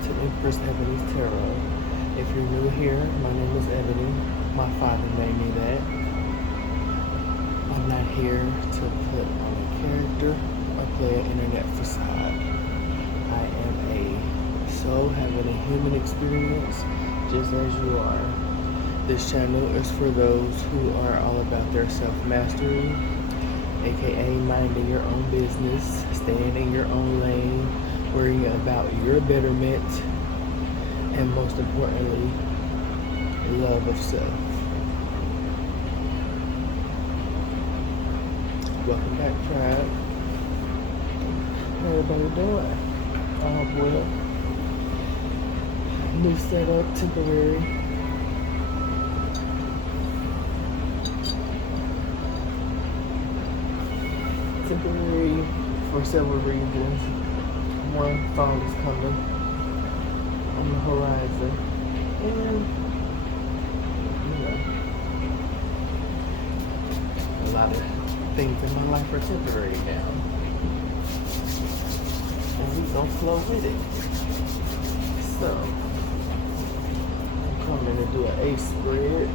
to Empress Ebony's Tarot. If you're new here, my name is Ebony. My father named me that. I'm not here to put on a character or play an internet facade. I am a soul having a human experience just as you are. This channel is for those who are all about their self-mastery, aka minding your own business, staying in your own lane, worrying about your betterment, and most importantly, love of self. Welcome back, tribe. How everybody doing? I hope well. New setup, temporary. Temporary for several reasons. One, fall is coming on the horizon, and a lot of things in my life are temporary now, and we gonna flow with it. So I'm coming to do an ace spread.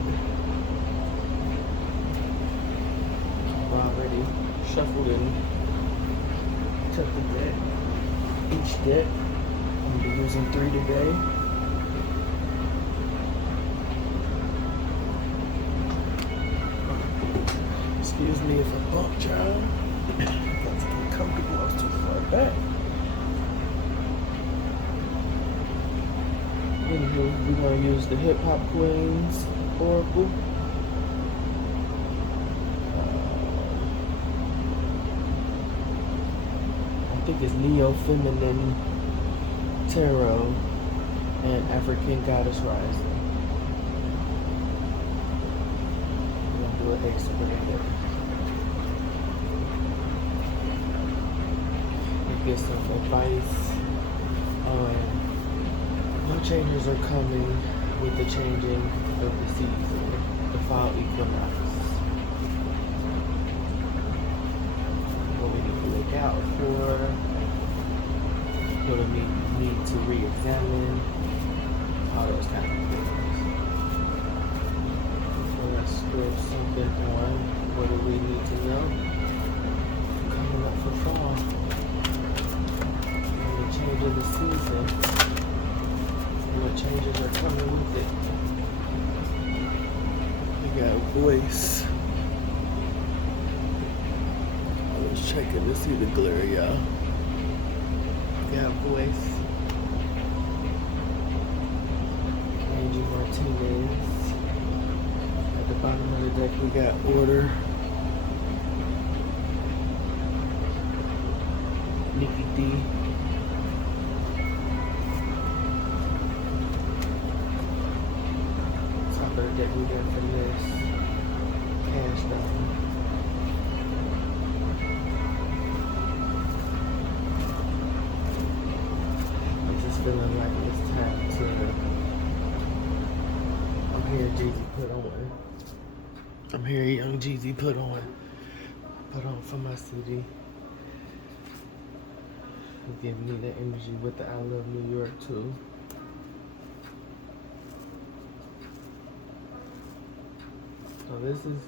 I've already shuffled and took the deck. Each deck, I'm gonna be using 3 today. Excuse me if I bump, child. Got to get comfortable. I was too far back. Anywho, we're gonna use the Hip Hop Queens Oracle. I think it's Neo-Feminine Tarot and African Goddess Rising. We're gonna do an ace spread. We get some advice on what changes are coming with the changing of the season, the fall equinox. What we need to look out for, what we need to re-examine, all those kind of things. So let's throw something on what do we need to know coming up for fall. And the change of the season, and what changes are coming with it. We got voice. I was checking to see the glare, y'all. Got voice. Angie Martinez. At the bottom of the deck, we got order. Nikki D. Top of the deck, we got finesse. Cash down. Feeling like it's time to. I'm here, Jeezy put on. I'm here, young Jeezy put on for my city. Give me the energy with the I Love New York too. So this is.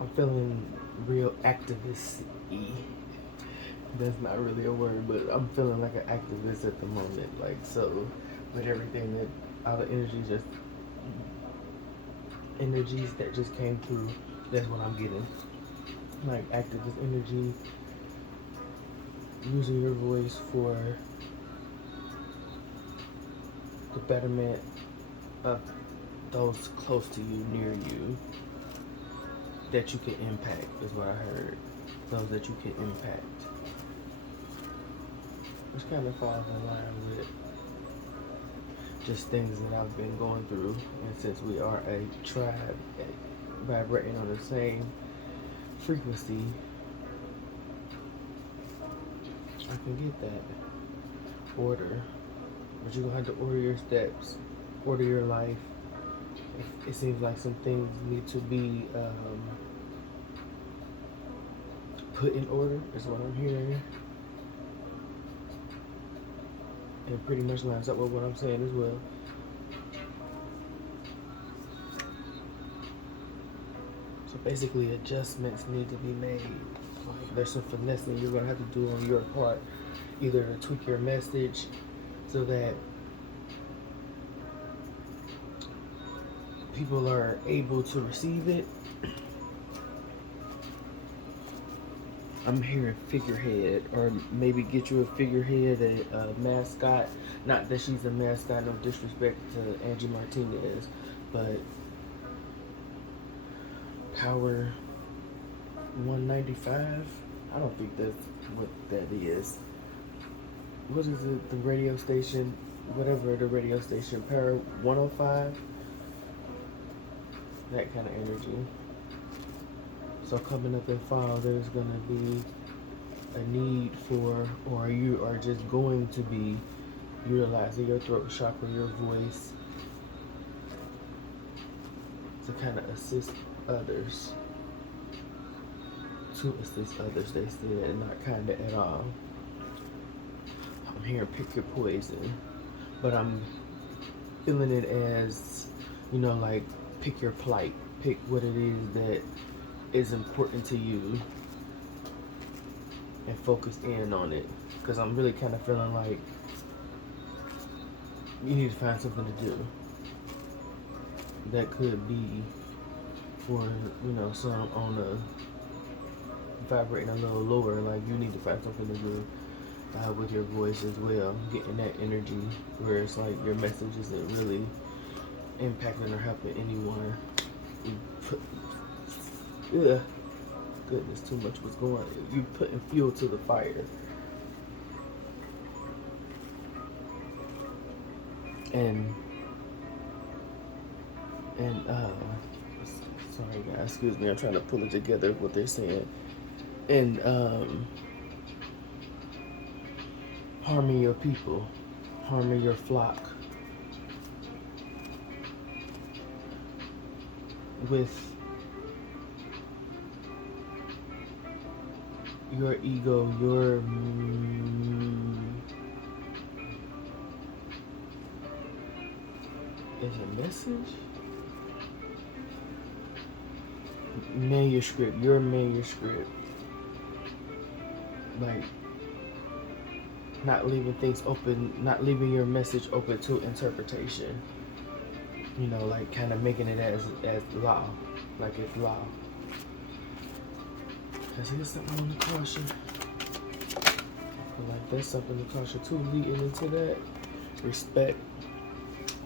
I'm feeling real activist-y. That's not really a word, but I'm feeling like an activist at the moment. Like, so, with everything that, all the energies that just came through, that's what I'm getting. Like, activist energy, using your voice for the betterment of those close to you, near you, that you can impact, is what I heard. Those that you can impact. Which kind of falls in line with just things that I've been going through. And since we are a tribe vibrating on the same frequency, I can get that order. But you're going to have to order your steps, order your life. It seems like some things need to be put in order, is what I'm hearing. It pretty much lines up with what I'm saying as well. So basically, adjustments need to be made. Like, there's some finessing you're gonna have to do on your part, either to tweak your message so that people are able to receive it. I'm hearing figurehead, or maybe get you a figurehead, a mascot. Not that she's a mascot, no disrespect to Angie Martinez, but Power 195. I don't think that's what that is. What is it? The radio station, whatever the radio station, Power 105. That kind of energy. So coming up in fall, there's going to be a need for, or you are just going to be utilizing your throat chakra, your voice, to kind of assist others. To assist others, they said, not kind of at all. I'm hearing pick your poison, but I'm feeling it as, you know, like pick your plight, pick what it is that is important to you and focus in on it, because I'm really kind of feeling like you need to find something to do. That could be for, you know, some on a vibrating a little lower, like you need to find something to do with your voice as well, getting that energy where it's like your message isn't really impacting or helping anyone. Ugh, goodness, too much was going on. You putting fuel to the fire. And sorry guys, excuse me, I'm trying to pull it together what they're saying. And harming your people, harming your flock with your ego, your is a message? Manuscript, your manuscript. Like, not leaving things open, not leaving your message open to interpretation. You know, like kind of making it as law, like it's law. Cause here's something on the caution. Like there's something to caution too, leading into that. Respect.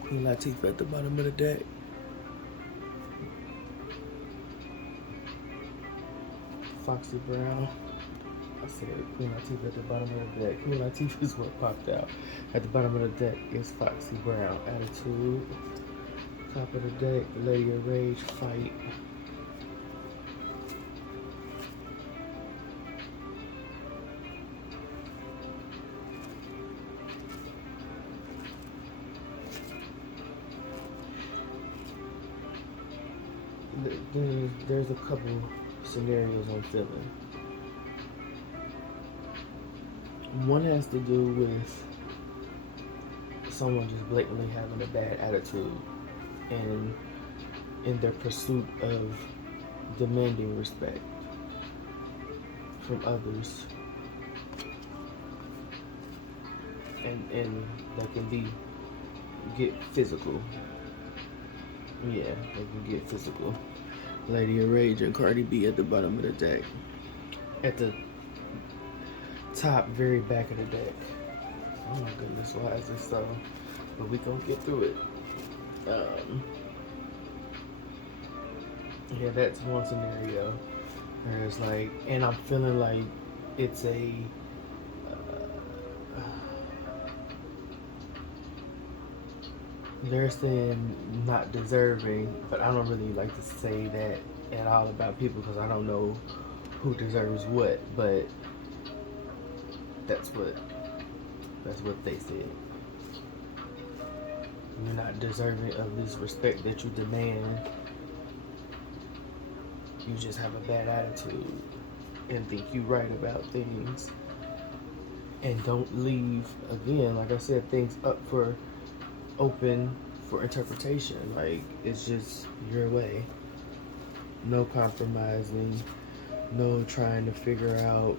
Queen Latifah at the bottom of the deck. Foxy Brown. I said Queen Latifah at the bottom of the deck. Queen Latifah is what popped out. At the bottom of the deck is Foxy Brown. Attitude. Top of the deck, Lady of Rage, Fight. There's a couple scenarios I'm feeling. One has to do with someone just blatantly having a bad attitude and in their pursuit of demanding respect from others, and that can get physical. Yeah, they can get physical. Lady of Rage and Cardi B at the bottom of the deck. At the top, very back of the deck. Oh my goodness, why is this so? But we gonna get through it. Yeah, that's one scenario. Where it's like, and I'm feeling like it's a they're saying not deserving, but I don't really like to say that at all about people because I don't know who deserves what, but that's what they said. You're not deserving of this respect that you demand. You just have a bad attitude and think you right about things. And don't leave, again, like I said, things up for open for interpretation. Like, it's just your way. No compromising, no trying to figure out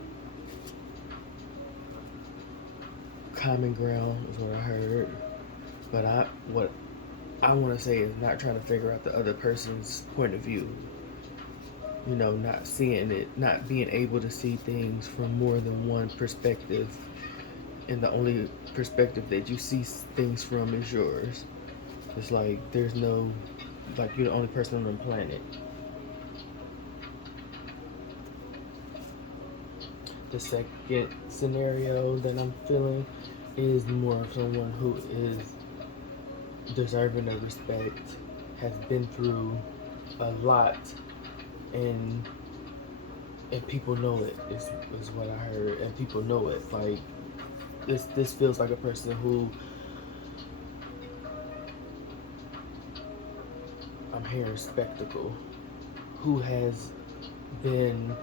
common ground is what I heard. But what I want to say is not trying to figure out the other person's point of view. You know, not seeing it, not being able to see things from more than one perspective, and the only perspective that you see things from is yours. It's like there's no, like, you're the only person on the planet. The second scenario that I'm feeling is more of someone who is deserving of respect, has been through a lot, and people know it is what I heard, and people know it. Like, this feels like a person who, I'm hearing spectacle, who has been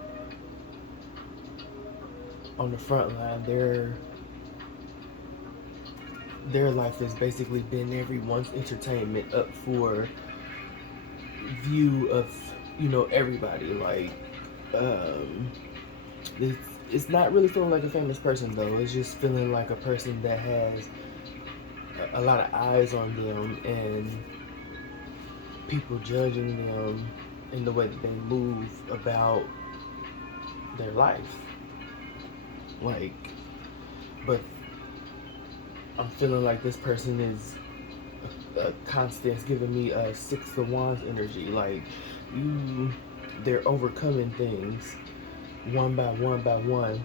on the front line. Their life has basically been everyone's entertainment, up for view of, you know, everybody. Like, it's not really feeling like a famous person though. It's just feeling like a person that has a lot of eyes on them, and people judging them in the way that they move about their life. Like, but I'm feeling like this person is a constant. It's giving me a Six of Wands energy. Like, they're overcoming things one by one by one.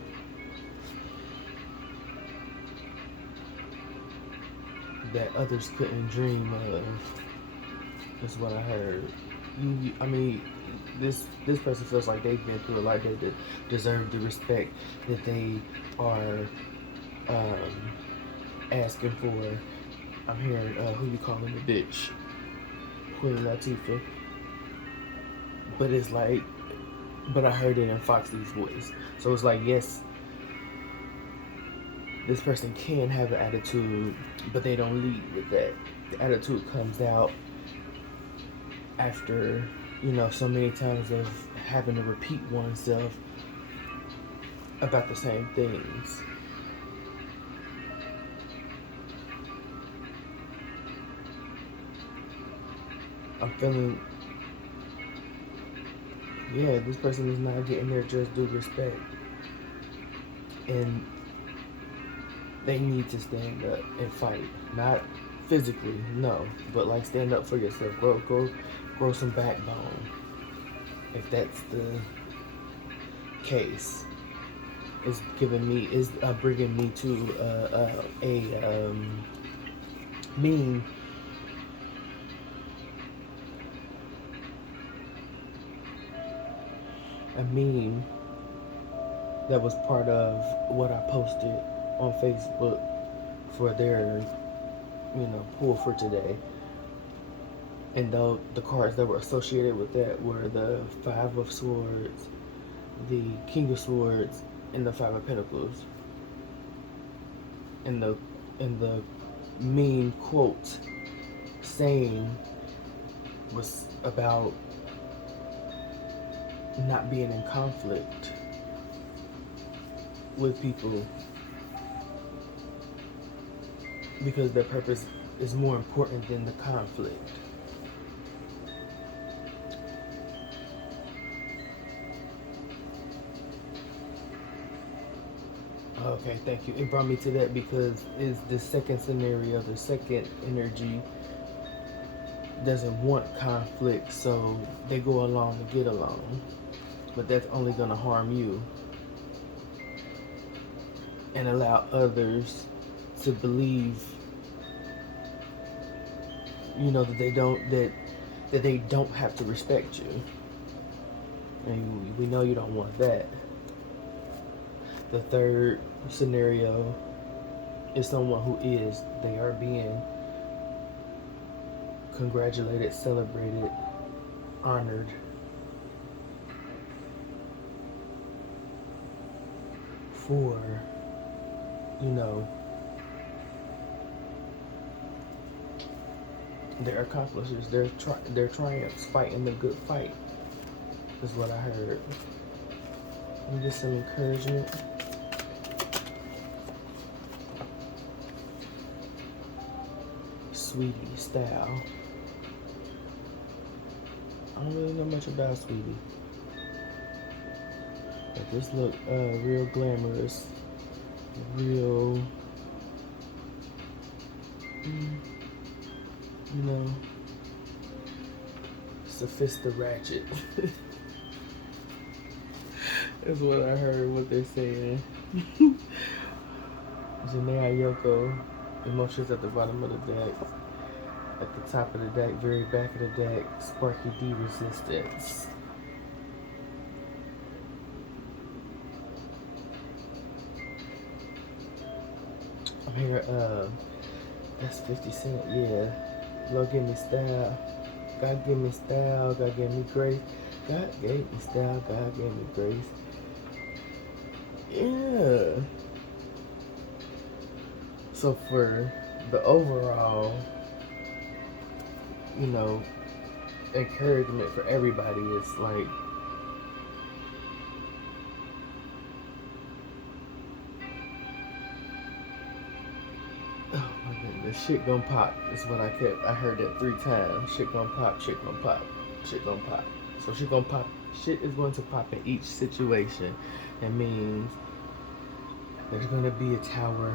That others couldn't dream of. Is what I heard. I mean, this person feels like they've been through a lot. They deserve the respect that they are asking for. I'm hearing who you calling a bitch, Queen Latifah. But it's like, but I heard it in Foxy's voice. So it's like, yes, this person can have an attitude, but they don't lead with that. The attitude comes out after, you know, so many times of having to repeat oneself about the same things. I'm feeling, yeah, this person is not getting their just due respect. And they need to stand up and fight. Not physically, no, but like stand up for yourself. Grow some backbone. If that's the case, it's bringing me to a meme. A meme that was part of what I posted on Facebook for their, you know, pull for today. And the cards that were associated with that were the Five of Swords, the King of Swords, and the Five of Pentacles. And the meme quote saying was about not being in conflict with people because their purpose is more important than the conflict. Okay, thank you. It brought me to that because is the second scenario, the second energy doesn't want conflict, so they go along to get along. But that's only going to harm you and allow others to believe, you know, that they don't have to respect you. And we know you don't want that. The third scenario is someone who is. They are being congratulated, celebrated, honored for you know, their accomplishments, their triumphs, fighting the good fight, is what I heard. And get some encouragement. Sweetie style. I don't really know much about Sweetie, but this look real glamorous, real, you know, sophisticated ratchet. That's what I heard, what they're saying. Janae Ayoko, emotions at the bottom of the deck. At the top of the deck, very back of the deck, Sparky D resistance. I'm here, that's 50 Cent, yeah. Lord give me style, God give me style, God gave me grace. God gave me style, God gave me grace. Yeah. So for the overall, you know, encouragement for everybody is like, oh my goodness, shit gon' pop is what I heard that 3 times. Shit gon' pop, shit gon' pop, shit gon' pop. So shit gon' pop, shit is going to pop in each situation. It means there's gonna be a tower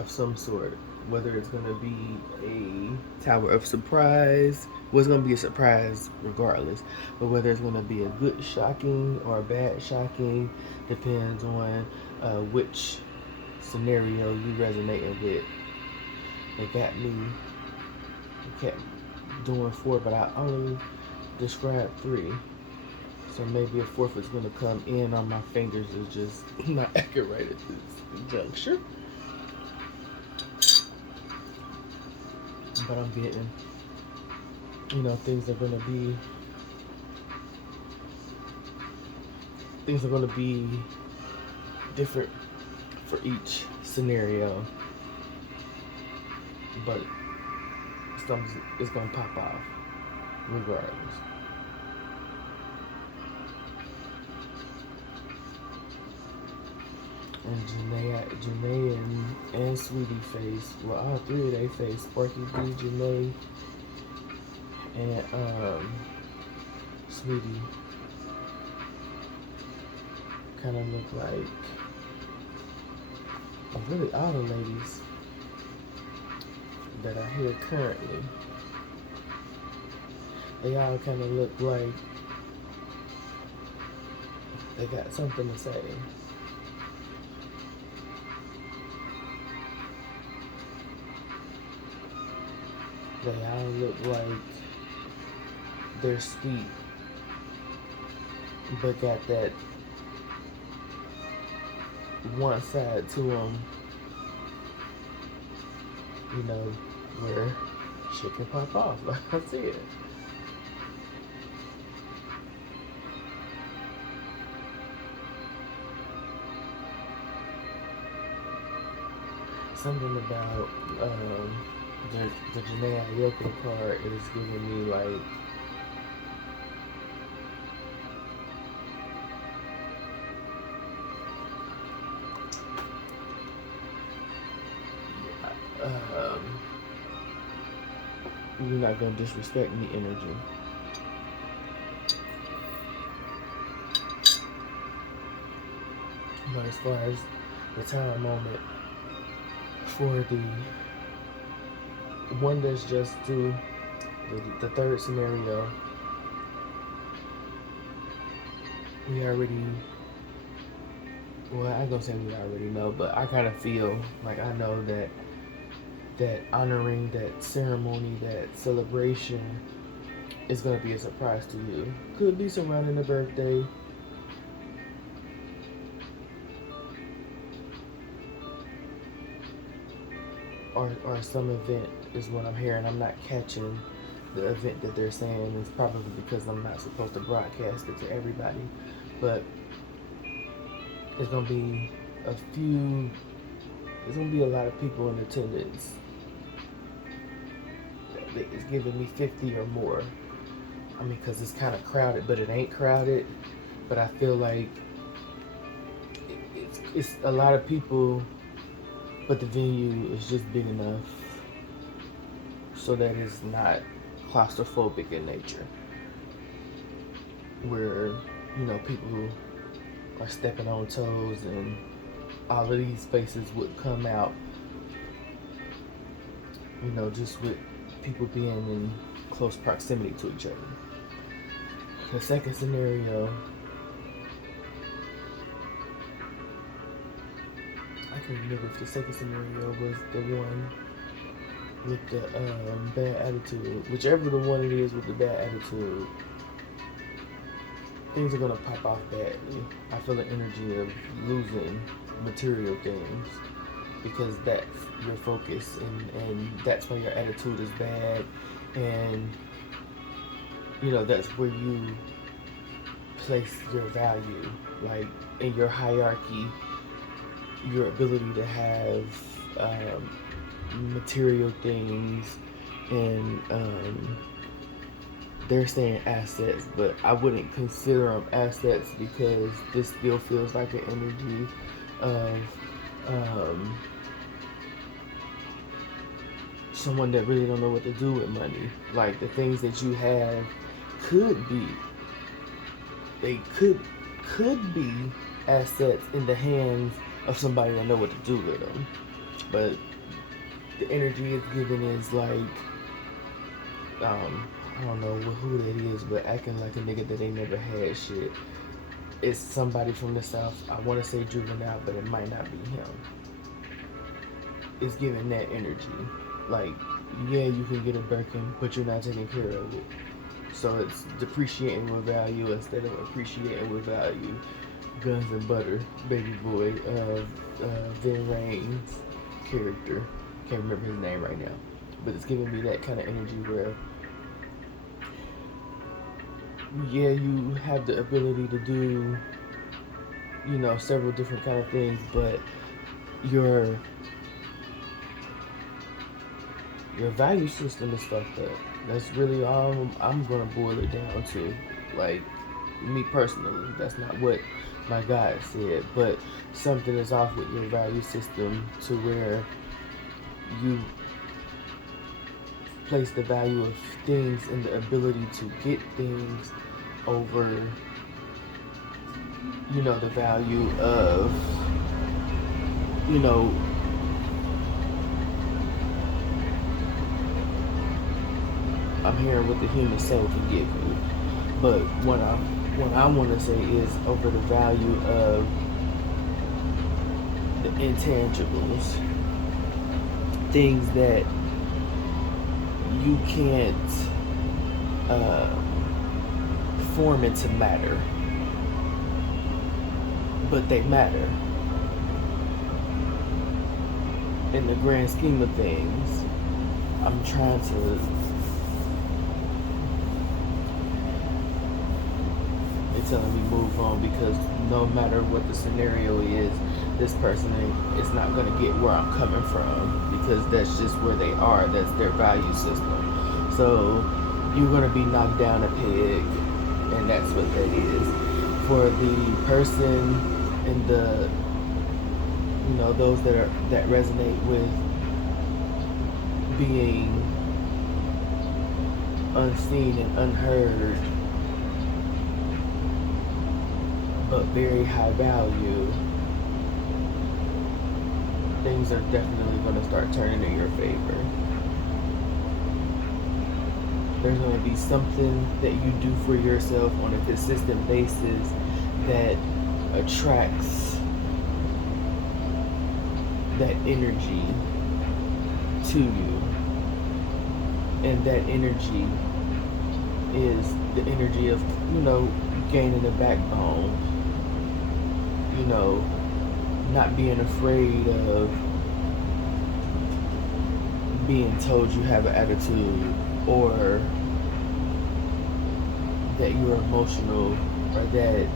of some sort. Whether it's gonna be a tower of surprise, well, it's gonna be a surprise regardless. But whether it's gonna be a good shocking or a bad shocking depends on which scenario you resonating with. They got me. They kept doing 4, but I only described 3. So maybe a 4th is gonna come in on my fingers. Is just not accurate at this juncture. But I'm getting, you know, things are gonna be different for each scenario, but something is gonna pop off regardless. And Janae and Sweetie face, well, all 3 of they face, Sparky D, Janae, and Sweetie, kind of look like, really all the ladies that are here currently, they all kind of look like they got something to say. They all look like they're sweet, but got that one side to them, you know, where shit can pop off, like I said. Something about the Janae Ayoko card is giving me like, you're not gonna disrespect me energy. But as far as the time moment for the one that's just to the 3rd scenario, we already, well, I ain't gonna say we already know, but I kind of feel like I know that honoring, that ceremony, that celebration is gonna be a surprise to you. Could be surrounding the birthday. Or some event is what I'm hearing. I'm not catching the event that they're saying. It's probably because I'm not supposed to broadcast it to everybody. But it's gonna be there's gonna be a lot of people in attendance. It's giving me 50 or more. I mean, because it's kind of crowded, but it ain't crowded. But I feel like it's a lot of people, but the venue is just big enough so that it's not claustrophobic in nature. Where, you know, people are stepping on toes and all of these spaces would come out, you know, just with people being in close proximity to each other. The second scenario, I can remember if the second scenario was the one with the bad attitude. Whichever the one it is with the bad attitude, things are gonna pop off badly. I feel the energy of losing material things because that's your focus, and that's why your attitude is bad, and you know that's where you place your value, like in your hierarchy, your ability to have material things, and they're saying assets, but I wouldn't consider them assets because this still feels like an energy of someone that really don't know what to do with money. Like the things that you have could be assets in the hands of somebody that know what to do with them, but the energy it's given is like I don't know who that is, but acting like a nigga that ain't never had shit. It's somebody from the South. I want to say Juvenile, but it might not be him. It's giving that energy. Like, yeah, you can get a Birkin, but you're not taking care of it. So it's depreciating with value instead of appreciating with value. Guns and Butter, Baby Boy, Vin Raines' character. Can't remember his name right now. But it's giving me that kind of energy where, yeah, you have the ability to do, you know, several different kind of things, but your value system is fucked up. That's really all I'm gonna boil it down to. Like, me personally, that's not what my guide said, but something is off with your value system to where you place the value of things and the ability to get things over, you know, the value of, you know, I'm hearing what the human soul can give you. But what I want to say is over the value of the intangibles, things that you can't form into matter, but they matter in the grand scheme of things. I'm trying to, it's telling me move on because no matter what the scenario is, this person is not going to get where I'm coming from because that's just where they are. That's their value system. So you're going to be knocked down a peg, and that's what that is. For the person in the, you know, those that resonate with being unseen and unheard, but very high value, things are definitely going to start turning in your favor. There's going to be something that you do for yourself on a consistent basis that attracts that energy to you. And that energy is the energy of, you know, gaining a backbone, you know, not being afraid of being told you have an attitude, or that you're emotional, or that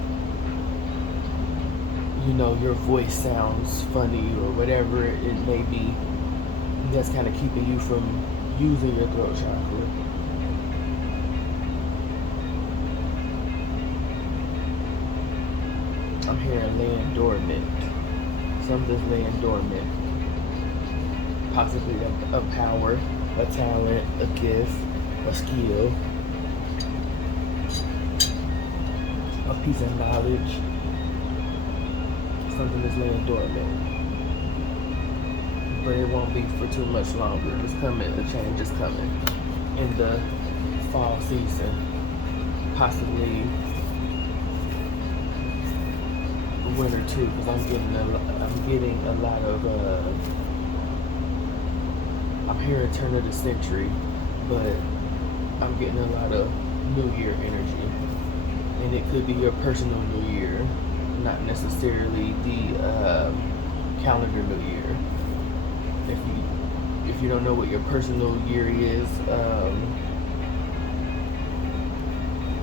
you know, your voice sounds funny or whatever it may be, that's kind of keeping you from using your throat chakra. I'm hearing laying dormant. Something's laying dormant. Possibly a power, a talent, a gift, a skill, a piece of knowledge. Something is laying dormant. But it won't be for too much longer. It's coming, the change is coming in the fall season. Possibly winter too, because I'm getting a lot of I'm hearing turn of the century, but I'm getting a lot of New Year energy. And it could be your personal New Year, not necessarily the calendar New Year. If you don't know what your personal year is,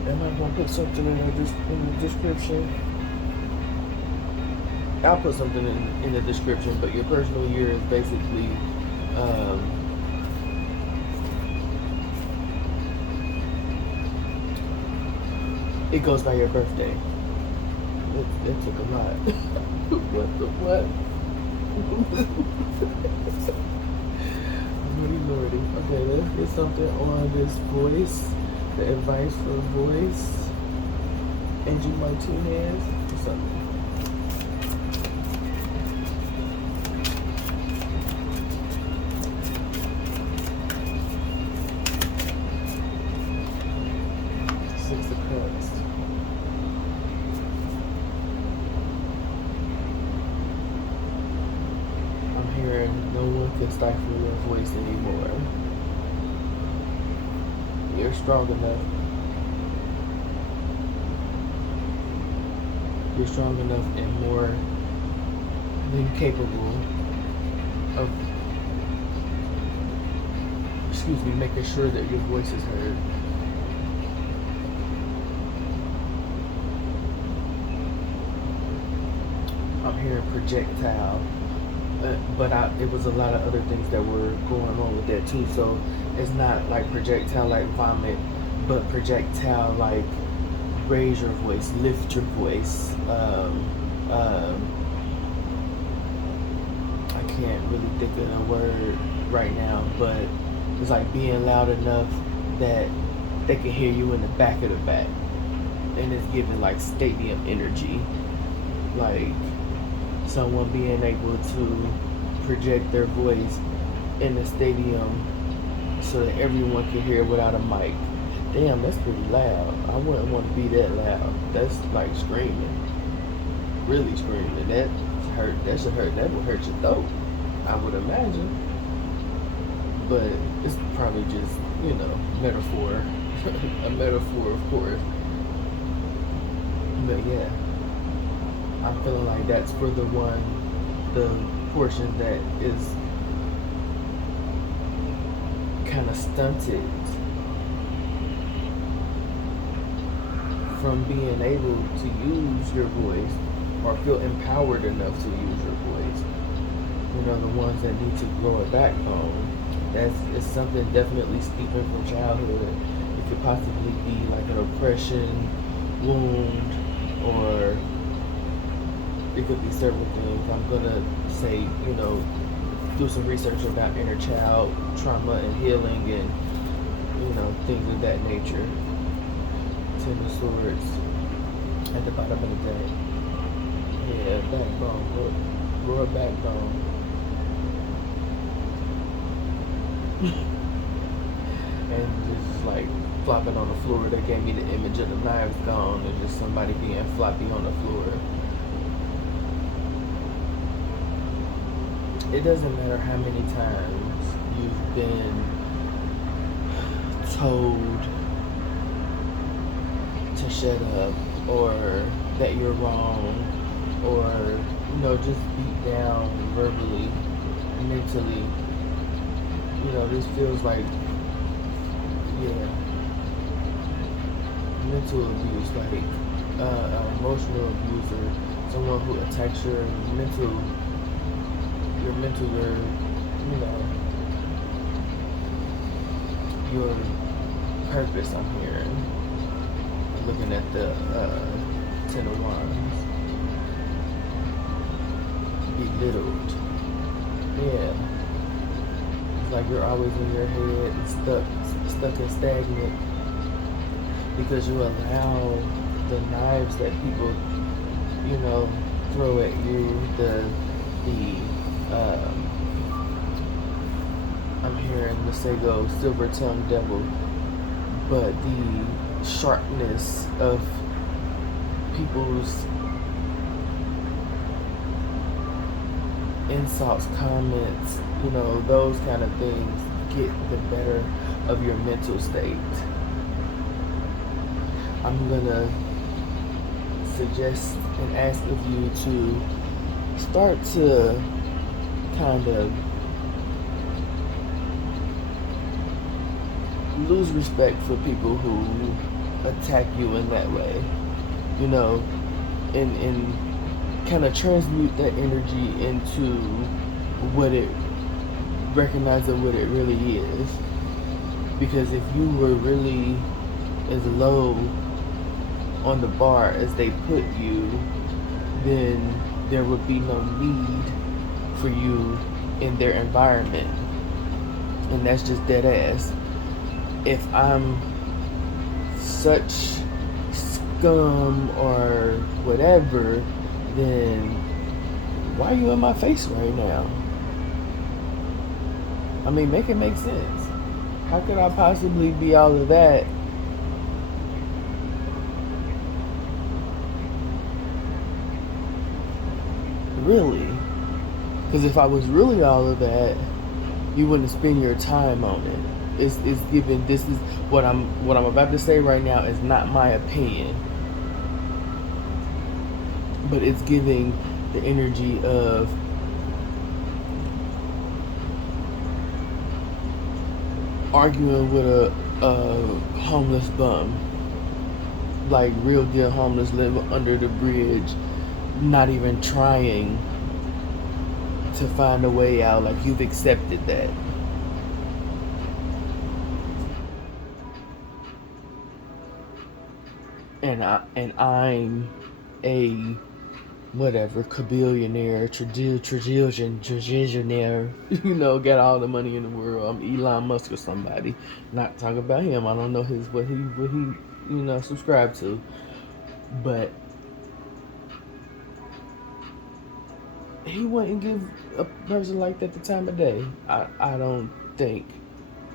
am I gonna put something in the description? I'll put something in the description, but your personal year is basically it goes by your birthday. It took a lot. What? Lordy. Okay, let's get something on this voice. The advice for voice. Angie Martinez or something. Six of Cups. I'm hearing no one can stifle your voice anymore. You're strong enough. You're strong enough and more than capable of, making sure that your voice is heard. I'm hearing projectile, but it was a lot of other things that were going on with that too. So it's not like projectile like vomit, but projectile like raise your voice, lift your voice. I can't really think of a word right now, but it's like being loud enough that they can hear you in the back of the back, and it's giving like stadium energy, like someone being able to project their voice in the stadium so that everyone can hear without a mic. Damn, that's pretty loud. I wouldn't want to be that loud. That's like screaming, really screaming. That hurt. That should hurt. That would hurt your throat, I would imagine. But it's probably just, metaphor. A metaphor, of course. But yeah, I'm feeling like that's for the portion that is kind of stunted from being able to use your voice or feel empowered enough to use your voice. The ones that need to grow a backbone. It's something definitely steeping from childhood. It could possibly be like an oppression, wound, or it could be several things. I'm gonna say, do some research about inner child trauma and healing and, things of that nature. Ten of Swords at the bottom of the deck. Yeah, backbone, grow a backbone. And just like flopping on the floor, they gave me the image of the knives gone and just somebody being floppy on the floor. It doesn't matter how many times you've been told to shut up or that you're wrong or, just beat down verbally, mentally. This feels like, mental abuse, like emotional abuser someone who attacks your mental, you know, your purpose. I'm hearing. I'm looking at the Ten of Wands. Belittled. Yeah. It's like you're always in your head and stuck and stagnant because you allow the knives that people, you know, throw at you, I'm hearing the Sego silver-tongued devil, but the sharpness of people's insults, comments, you know, those kind of things get the better of your mental state. I'm gonna suggest and ask of you to start to kind of lose respect for people who attack you in that way, you know, and kind of transmute that energy into recognize what it really is. Because if you were really as low on the bar as they put you, then there would be no need for you in their environment. And that's just dead ass. If I'm such scum or whatever, then why are you in my face right now? I mean, make it make sense. How could I possibly be all of that? Really? Because if I was really all of that, you wouldn't spend your time on it. It's given. This is what I'm about to say right now is not my opinion, but it's giving the energy of arguing with a homeless bum, like real deal homeless, live under the bridge, not even trying to find a way out. Like you've accepted that. And I'm a whatever billionaire, trillionaire, you know, got all the money in the world. I'm Elon Musk or somebody. Not talking about him. I don't know what he you know subscribe to, but he wouldn't give a person like that the time of day. I don't think.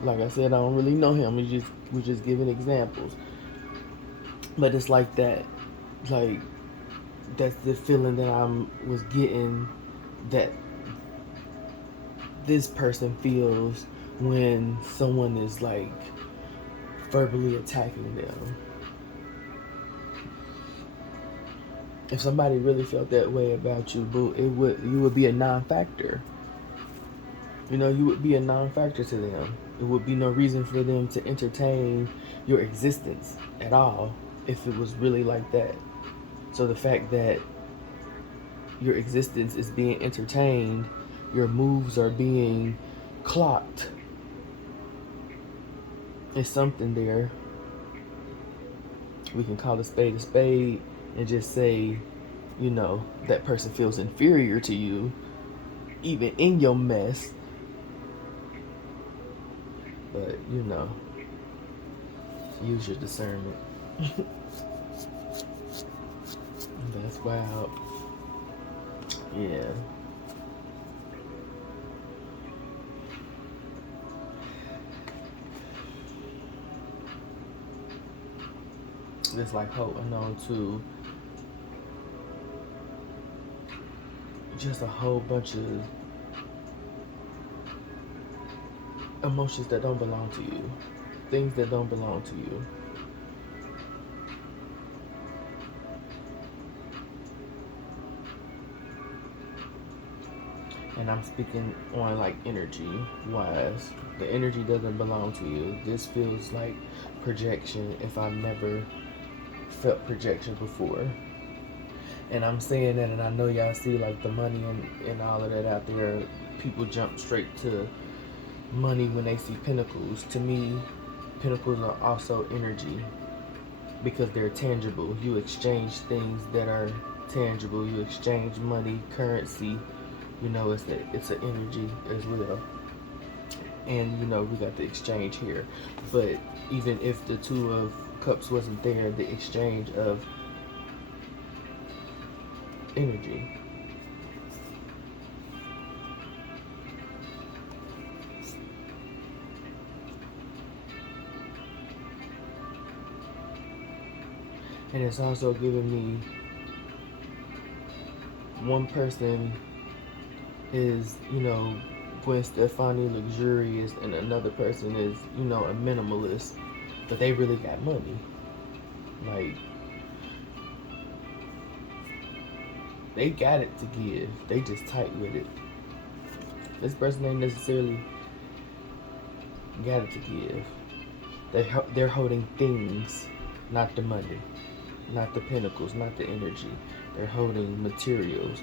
Like I said, I don't really know him. We're just giving examples. But it's like that. Like that's the feeling that I was getting that this person feels when someone is like verbally attacking them. If somebody really felt that way about you, boo, you would be a non-factor. You know, you would be a non-factor to them. It would be no reason for them to entertain your existence at all if it was really like that. So the fact that your existence is being entertained, your moves are being clocked, is something there. We can call a spade and just say, you know, that person feels inferior to you, even in your mess. But, you know, use your discernment. That's wild. Yeah. It's like holding on to just a whole bunch of emotions that don't belong to you, things that don't belong to you. And I'm speaking on like energy wise. The energy doesn't belong to you. This feels like projection if I've never felt projection before. And I'm saying that, and I know y'all see like the money and all of that out there. People jump straight to money when they see pentacles. To me, pentacles are also energy because they're tangible. You exchange things that are tangible. You exchange money, currency. You know, it's an energy as well. And you know, we got the exchange here. But even if the Two of Cups wasn't there, the exchange of energy. And it's also giving me one person is, you know, Gwen Stefani luxurious, and another person is, you know, a minimalist, but they really got money. Like, they got it to give. They just tight with it. This person ain't necessarily got it to give. They're holding things, not the money, not the pentacles, not the energy. They're holding materials.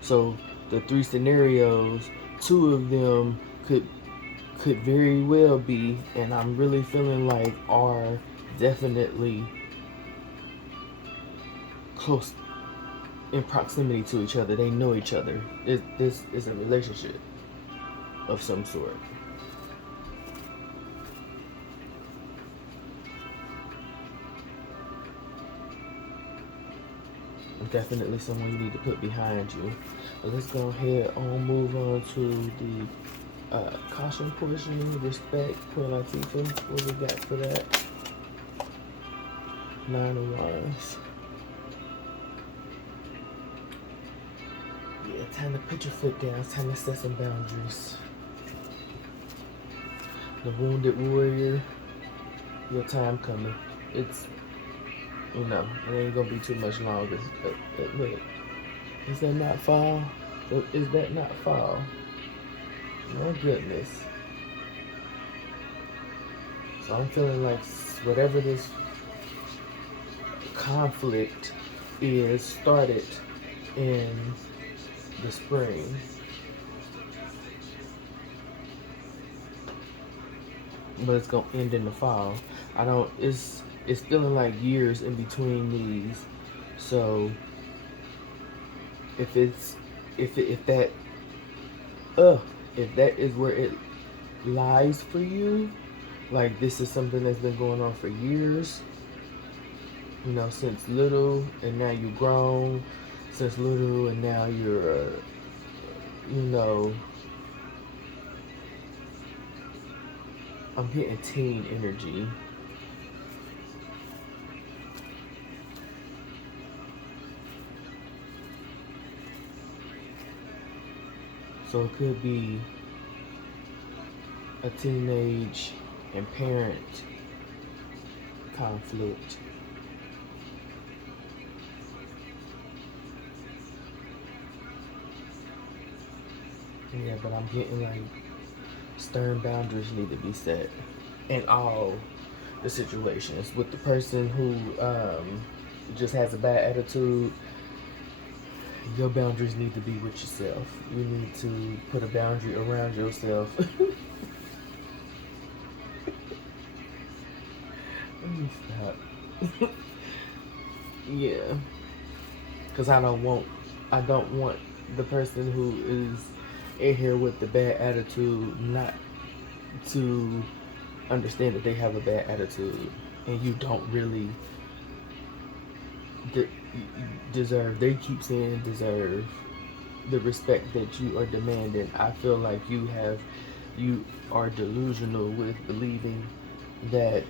So the three scenarios, two of them could very well be, and I'm really feeling like are definitely close in proximity to each other. They know each other. This is a relationship of some sort. Definitely someone you need to put behind you. But let's go ahead and move on to the caution portion. Respect, Queen Latifah. What we got for that? 9 of Wands. Yeah, time to put your foot down. It's time to set some boundaries. The Wounded Warrior. Your time coming. It's, you know, it ain't gonna be too much longer. But look, is that not fall? Is that not fall? My goodness. So I'm feeling like whatever this conflict is started in the spring. But it's gonna end in the fall. It's feeling like years in between these. So if that is where it lies for you, like this is something that's been going on for years, you know, since little, and now you're grown, since little, and now you're, you know, I'm hitting teen energy. So it could be a teenage and parent conflict. Yeah, but I'm getting like stern boundaries need to be set in all the situations. With the person who just has a bad attitude, your boundaries need to be with yourself. You need to put a boundary around yourself. Let me stop. Yeah, because I don't want the person who is in here with the bad attitude not to understand that they have a bad attitude, and you don't really deserve. They keep saying deserve the respect that you are demanding. I feel like you are delusional with believing that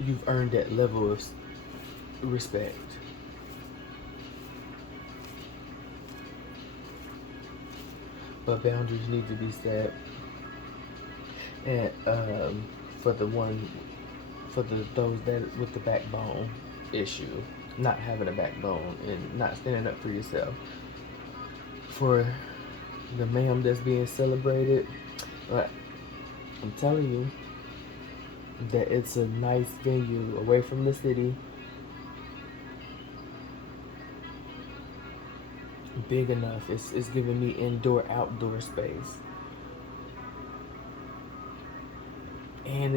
you've earned that level of respect. But boundaries need to be set, and for those that with the backbone issue, not having a backbone and not standing up for yourself. For the ma'am that's being celebrated, I'm telling you, that it's a nice venue away from the city, big enough. It's giving me indoor outdoor space, and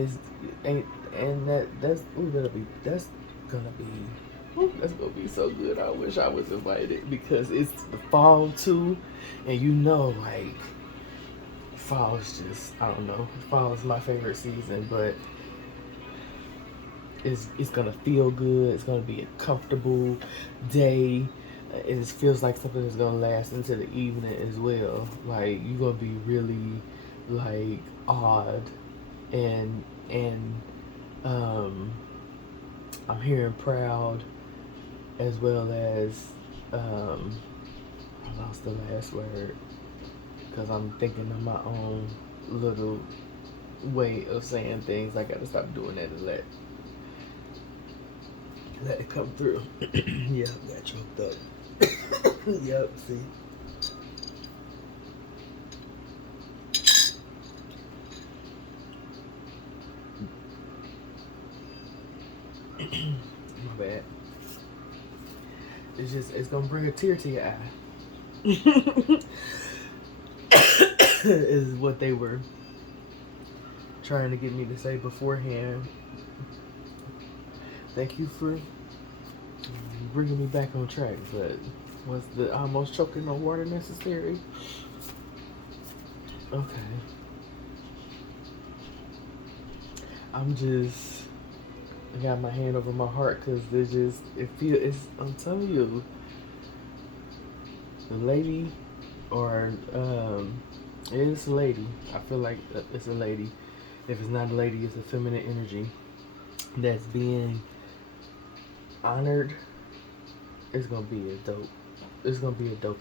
gonna be that's gonna be so good. I wish I was invited because it's the fall too, and like fall is just, I don't know. Fall is my favorite season, but it's gonna feel good. It's gonna be a comfortable day. It feels like something that's gonna last into the evening as well. Like you're gonna be really like awed, and I'm hearing proud as well as I lost the last word because I'm thinking of my own little way of saying things. I gotta stop doing that and let it come through. Yeah, I got choked up. Yep, see. My bad. It's gonna bring a tear to your eye. Is what they were trying to get me to say beforehand. Thank you for bringing me back on track, but was the almost choking on water necessary? Okay. I got my hand over my heart because I'm telling you, the lady, or it's a lady. I feel like it's a lady. If it's not a lady, it's a feminine energy that's being honored. It's gonna be a dope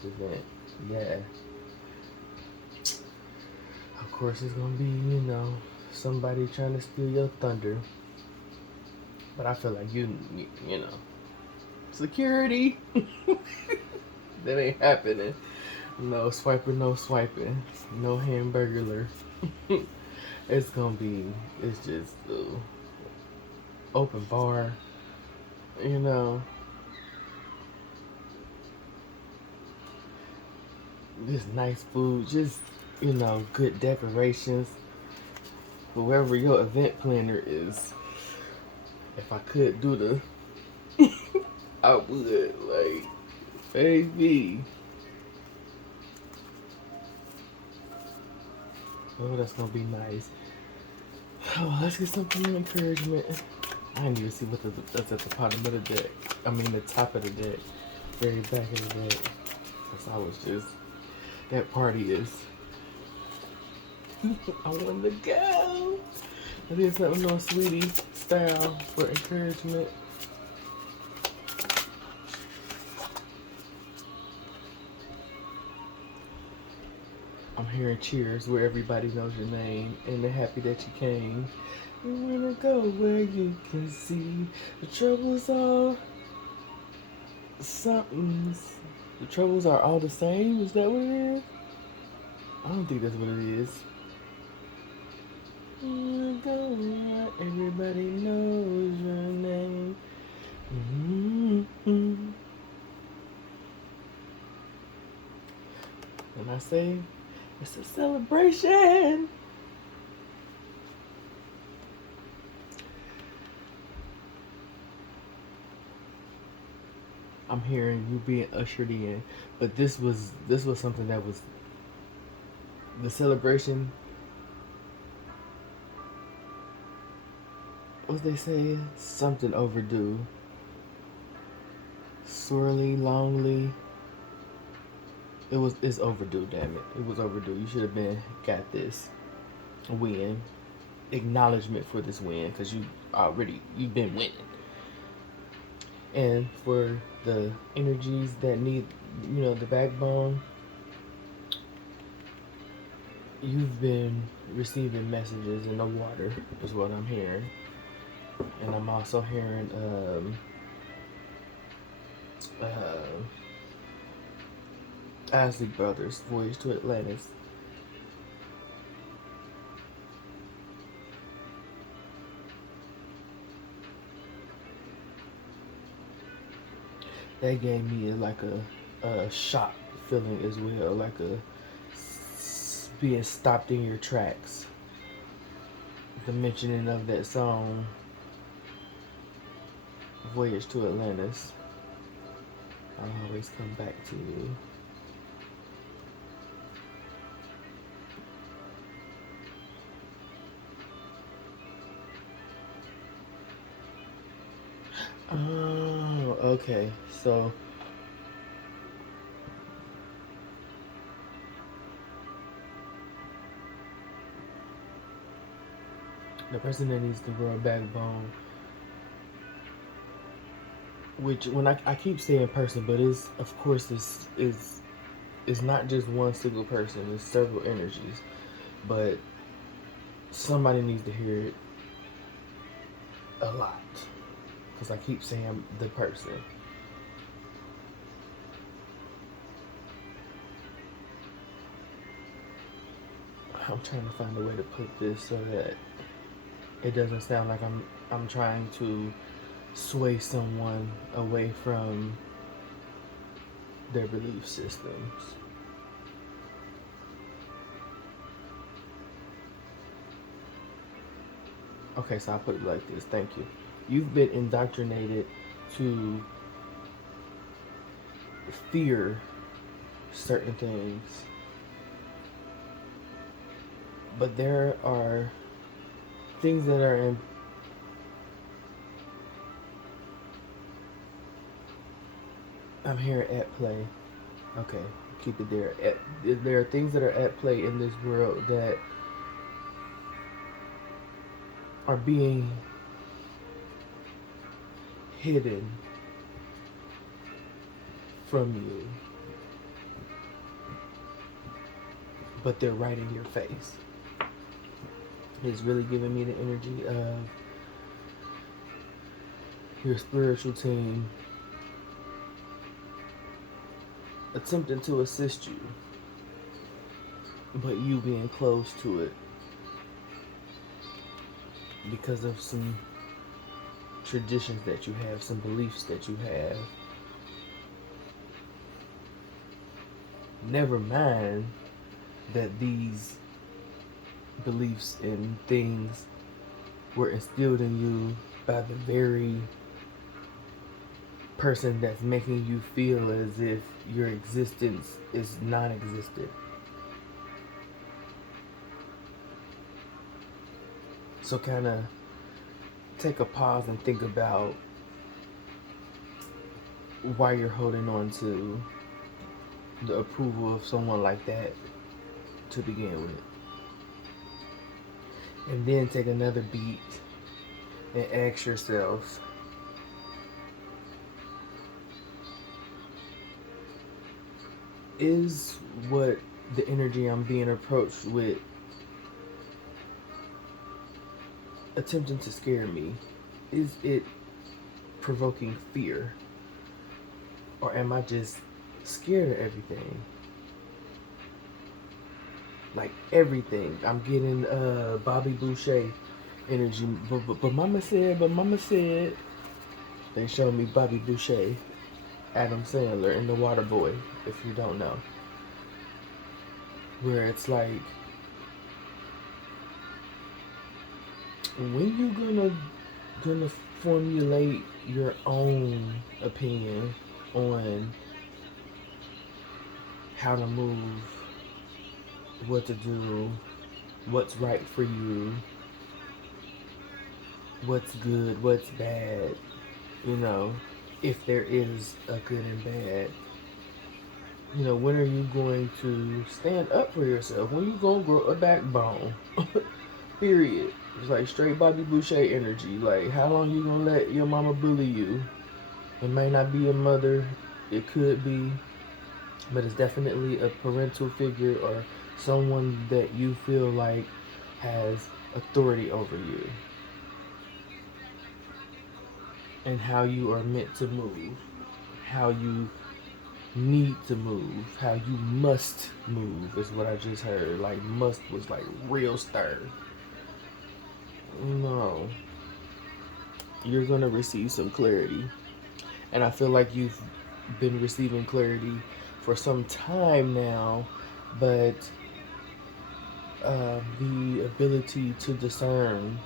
event. Yeah. Of course, it's gonna be, somebody trying to steal your thunder. But I feel like you know, security. That ain't happening. No swiping, no swiping, no hamburglar. It's just open bar, just nice food, just, good decorations. Whoever your event planner is, if I could do I would, like, baby. Oh, that's gonna be nice. Oh, let's get some encouragement. I didn't even see that's at the bottom of the deck. I mean, the top of the deck, very back of the deck. Cause that party is. I want to go. I did something on Sweetie style for encouragement. I'm hearing cheers where everybody knows your name and they're happy that you came. You wanna go where you can see the troubles are somethings. The troubles are all the same? Is that what it is? I don't think that's what it is. You wanna go where everybody knows your name. Mm-hmm. And I say, it's a celebration. I'm hearing you being ushered in, but this was something that was the celebration. What they say? Something overdue. Sorely, longly. It's overdue, damn it. It was overdue. You should have got this win. Acknowledgement for this win, because you've been winning. And for the energies that need, the backbone, you've been receiving messages in the water, is what I'm hearing. And I'm also hearing Isley Brothers, Voyage to Atlantis. that gave me like a shock feeling as well, like being stopped in your tracks. The mentioning of that song, Voyage to Atlantis. I'll always come back to you. Oh, okay. So the person that needs to grow a backbone, which when I keep saying person, but it's of course it's not just one single person. It's several energies, but somebody needs to hear it a lot because I keep saying the person. I'm trying to find a way to put this so that it doesn't sound like I'm trying to sway someone away from their belief systems. Okay, so I'll put it like this. Thank you. You've been indoctrinated to fear certain things, but there are things that are in I'm here at play. Okay, keep it there. There are things that are at play in this world that are being hidden from you, but they're right in your face. It's really giving me the energy of your spiritual team attempting to assist you, but you being close to it because of some traditions that you have, some beliefs that you have. Never mind that these beliefs and things were instilled in you by the very person that's making you feel as if your existence is non-existent. So kind of take a pause and think about why you're holding on to the approval of someone like that to begin with. And then take another beat and ask yourself, is what the energy I'm being approached with attempting to scare me? Is it provoking fear? Or am I just scared of everything? Like everything. I'm getting Bobby Boucher energy. But mama said, they showed me Bobby Boucher, Adam Sandler in The Waterboy, if you don't know. Where it's like, when you gonna formulate your own opinion on how to move, what to do, what's right for you, what's good, what's bad, you know, if there is a good and bad. You know, when are you going to stand up for yourself? When you gonna grow a backbone? Period. It's like straight Bobby Boucher energy. Like, how long you gonna let your mama bully you? It may not be a mother, it could be, but it's definitely a parental figure or someone that you feel like has authority over you and how you are meant to move, how you need to move, how you must move is what I just heard. Like, must was like real stern. No, you're gonna receive some clarity, and I feel like been receiving clarity for some time now, but the ability to discern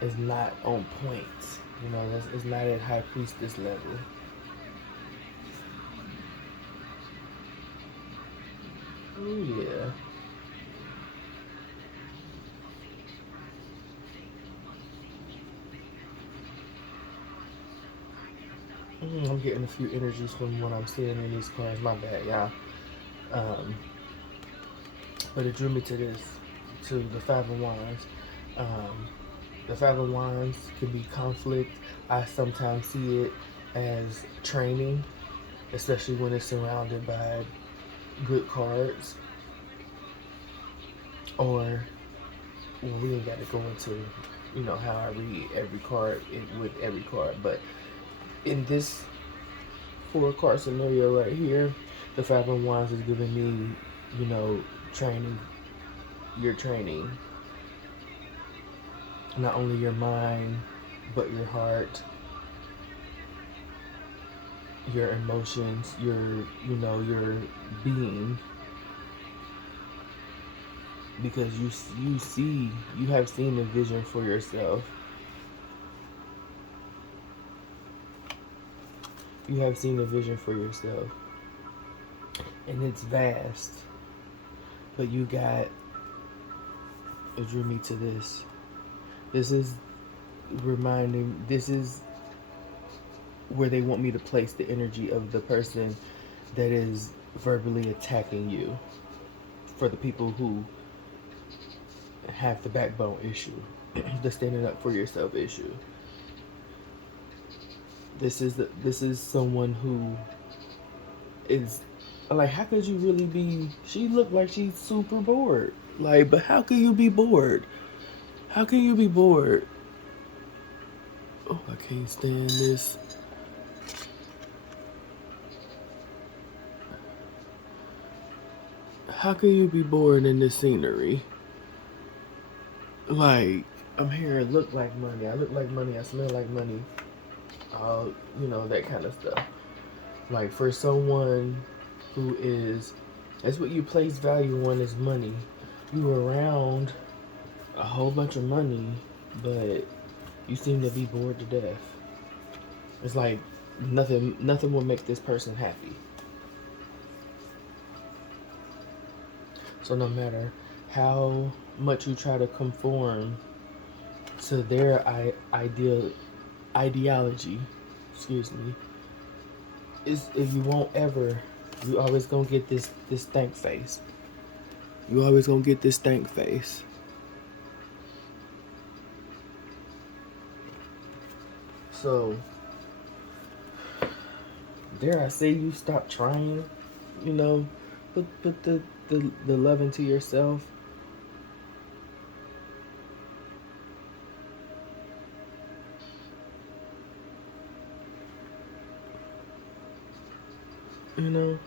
is not on point. You know, it's not at high priestess level. Oh yeah. I'm getting a few energies from what I'm seeing in these cards. My bad, y'all. Um, but it drew me to this, to the Five of Wands. Um, the Five of Wands can be conflict. I sometimes see it as training, especially when it's surrounded by good cards. Or, well, we ain't got to go into, you know, how I read every card with every card. But in this 4-card scenario right here, the Five of Wands is giving me, you know, training. Your training, not only your mind, but your heart, your emotions, your, you know, your being, because you have seen a vision for yourself. You have seen a vision for yourself, and it's vast. But you got, it drew me to this. This is reminding. This is where they want me to place the energy of the person that is verbally attacking you. For the people who have the backbone issue, the standing up for yourself issue. This is someone who is like, how could you really be? She looked like she's super bored. Like, but how can you be bored? How can you be bored? Oh, I can't stand this. How can you be bored in this scenery? Like, I'm here, look like money. I look like money. I smell like money. You know, that kind of stuff. Like, for someone who is, that's what you place value on, is money. You around a whole bunch of money, but you seem to be bored to death. It's like nothing will make this person happy. So no matter how much you try to conform to their ideology, excuse me, is if you won't ever, you always gonna get this stank face. You always gonna get this stank face. So, dare I say, you stop trying, you know, put the love into yourself. You know,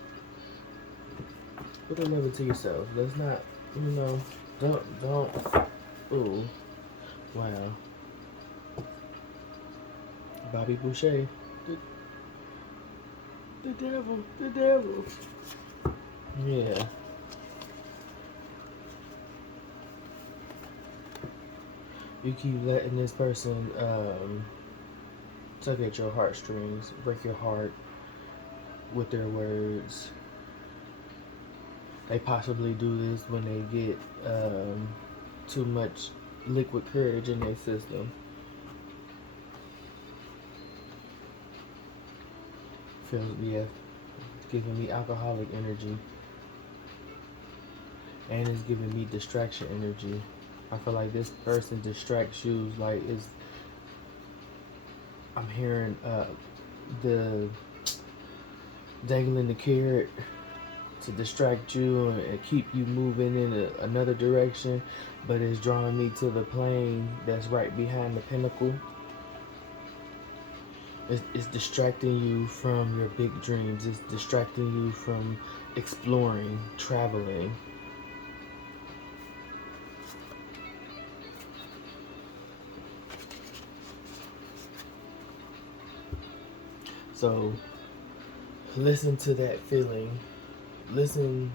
put the love into yourself. Let's not, you know, don't, ooh, wow. Bobby Boucher. The devil. Yeah. You keep letting this person tug at your heartstrings, break your heart with their words. They possibly do this when they get too much liquid courage in their system. Feels, yeah, giving me alcoholic energy, and it's giving me distraction energy. I feel like this person distracts you. Like, it's, I'm hearing the dangling the carrot to distract you and keep you moving in another direction, but it's drawing me to the plane that's right behind the pinnacle. It's distracting you from your big dreams. It's distracting you from exploring, traveling. So Listen to that feeling. Listen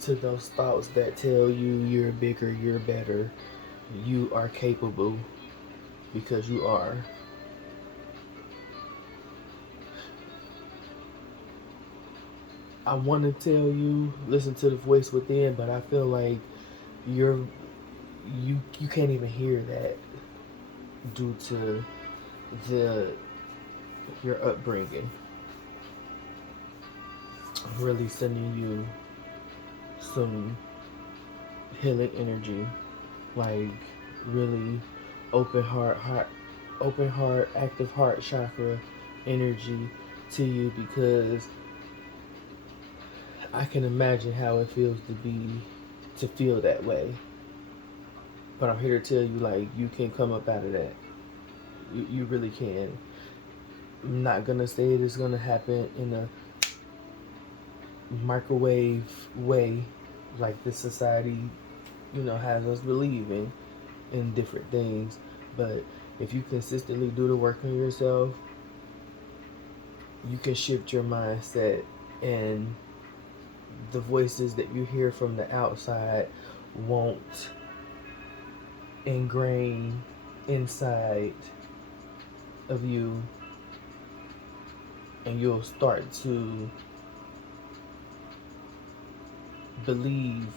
to those thoughts that tell you you're bigger, you're better, you are capable, because you are. I want to tell you, listen to the voice within, but I feel like you can't even hear that due to the your upbringing. I'm really sending you some healing energy, like really open heart, active heart chakra energy to you, because I can imagine how it feels to feel that way. But I'm here to tell you, like, you can come up out of that. You really can. I'm not gonna say it is gonna happen in a microwave way, like this society, has us believing in different things. But if you consistently do the work on yourself, you can shift your mindset, and the voices that you hear from the outside won't ingrain inside of you, and you'll start to believe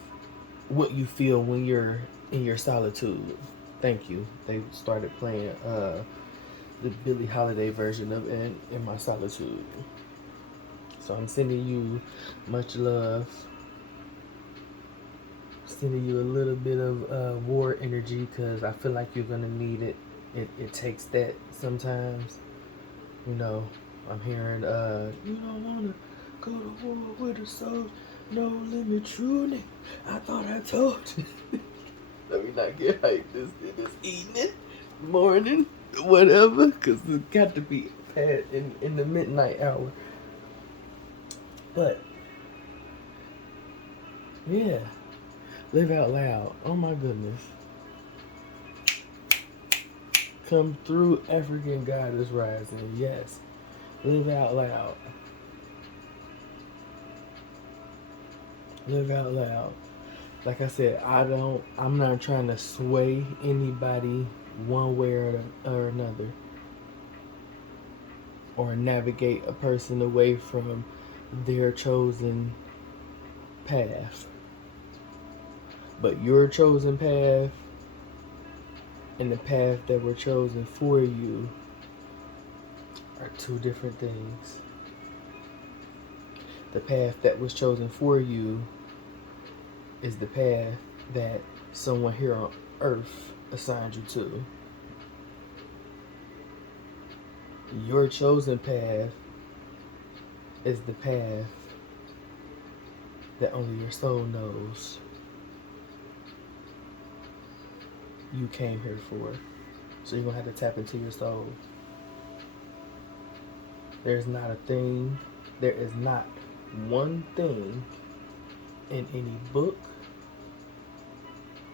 what you feel when you're in your solitude. Thank you. They started playing the Billie Holiday version of in My Solitude. So I'm sending you much love. Sending you a little bit of war energy, because I feel like you're gonna need it. It takes that sometimes. I'm hearing you don't wanna go to war with a soldier, no limit, true. I thought I told you. Let me not get hyped this evening, morning, whatever, because it's got to be past in the midnight hour. But yeah, live out loud. Oh my goodness. Come through, African Goddess Rising. Yes, live out loud. Live out loud. Like I said, I'm not trying to sway anybody one way or another, or navigate a person away from their chosen path. But your chosen path and the path that were chosen for you are two different things. The path that was chosen for you is the path that someone here on earth assigned you to. Your chosen path is the path that only your soul knows you came here for. So you're going to have to tap into your soul. There is not one thing in any book,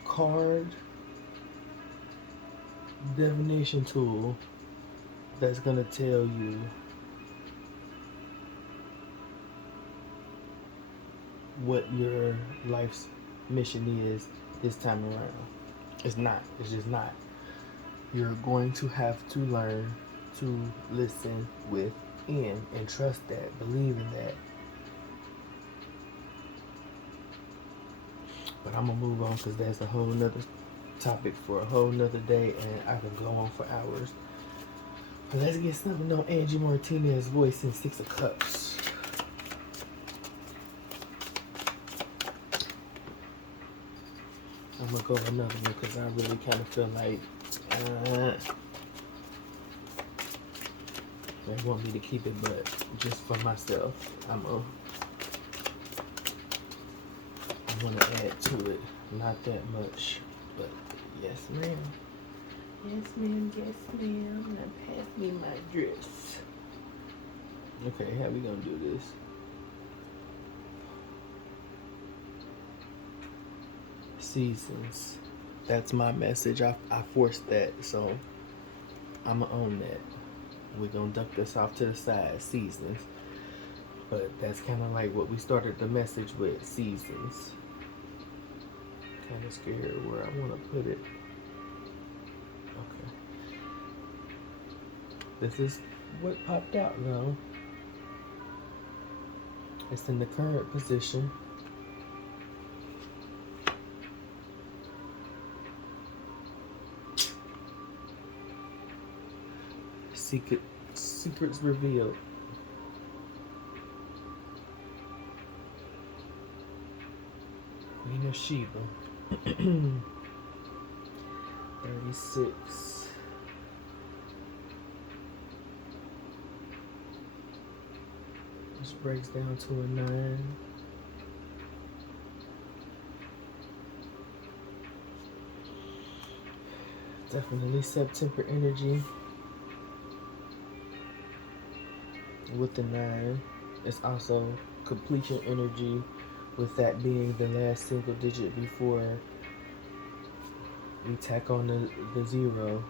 card, divination tool that's going to tell you what your life's mission is this time around. It's not. It's just not. You're going to have to learn to listen within and trust that, believe in that. But I'm going to move on, because that's a whole nother topic for a whole nother day, and I can go on for hours. But let's get something on Angie Martinez's voice in Six of Cups. I'm going to go another one, because I really kind of feel like they want me to keep it, but just for myself, I want to add to it. Not that much, but yes, ma'am. Yes, ma'am. Yes, ma'am. Now pass me my dress. Okay, how we gonna do this? Seasons. That's my message. I forced that, so I'm gonna own that. We're gonna duck this off to the side. Seasons. But that's kind of like what we started the message with, seasons. Kind of scared where I want to put it. Okay. This is what popped out now. It's in the current position. Secrets revealed. Queen of Sheba. 36. This breaks down to a 9. Definitely September energy. With the 9, it's also completion energy, with that being the last single digit before we tack on the 0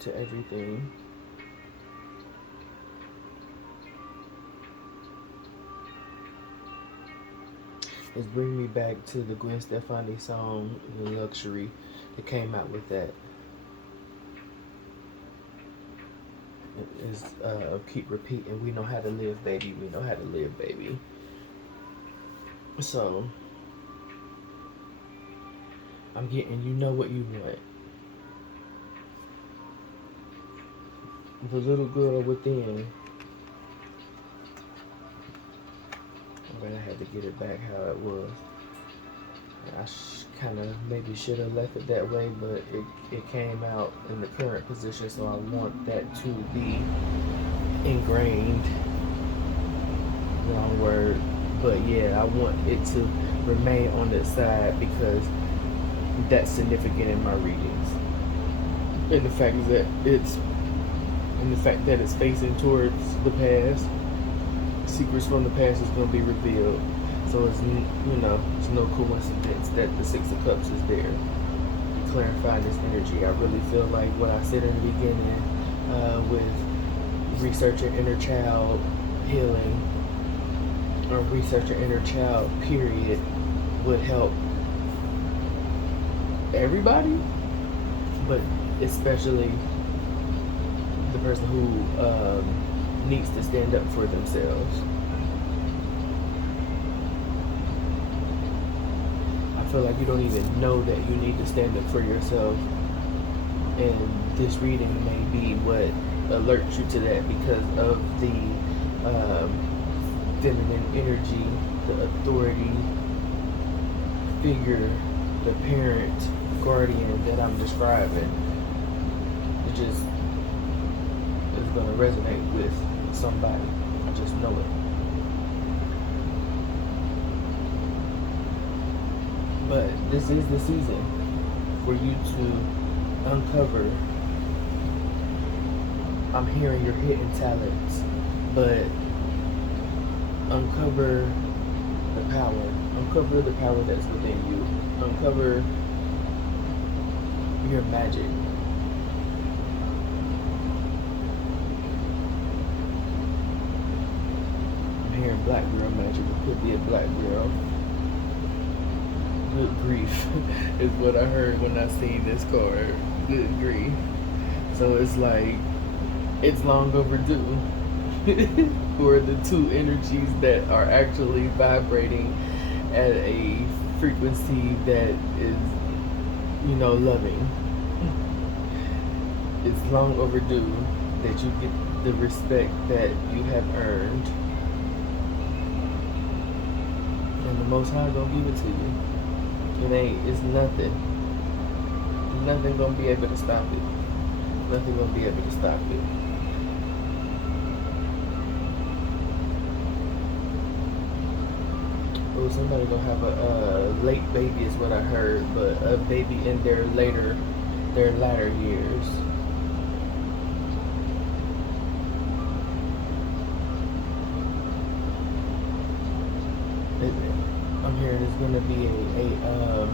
to everything. It's bringing me back to the Gwen Stefani song, The Luxury, that came out with that. Is keep repeating, we know how to live, baby, we know how to live, baby. So I'm getting, you know what you want. The little girl within. I'm gonna have to get it back how it was. I kind of maybe should have left it that way, but it came out in the current position, so I want that to be ingrained. Wrong word. But yeah, I want it to remain on this side because that's significant in my readings. And the fact that it's facing towards the past. Secrets from the past is going to be revealed. So it's, it's no coincidence that the 6 of Cups is there, clarifying this energy. I really feel like what I said in the beginning with researching inner child healing or researching inner child period would help everybody, but especially the person who needs to stand up for themselves. I feel like you don't even know that you need to stand up for yourself, and this reading may be what alerts you to that because of the feminine energy, the authority figure, the parent, guardian that I'm describing. It just is going to resonate with somebody. I just know it. But this is the season for you to uncover. I'm hearing your hidden talents, but uncover the power. Uncover the power that's within you. Uncover your magic. I'm hearing black girl magic. It could be a black girl. Good grief is what I heard when I seen this card. Good grief. So it's like, it's long overdue for the two energies that are actually vibrating at a frequency that is, loving. It's long overdue that you get the respect that you have earned. And the Most High gonna give it to you. It's nothing. Nothing gonna be able to stop it. Nothing gonna be able to stop it. Oh, somebody gonna have a late baby is what I heard, but a baby in their latter years. I'm hearing it's gonna be a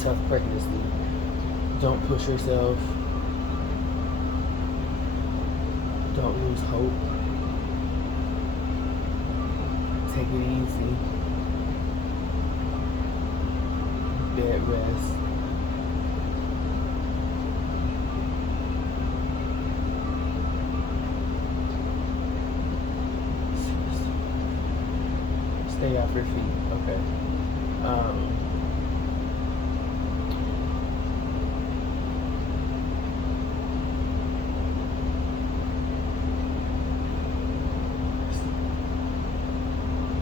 tough pregnancy. Don't push yourself. Don't lose hope. Take it easy. Bed rest. Stay off your feet. Okay.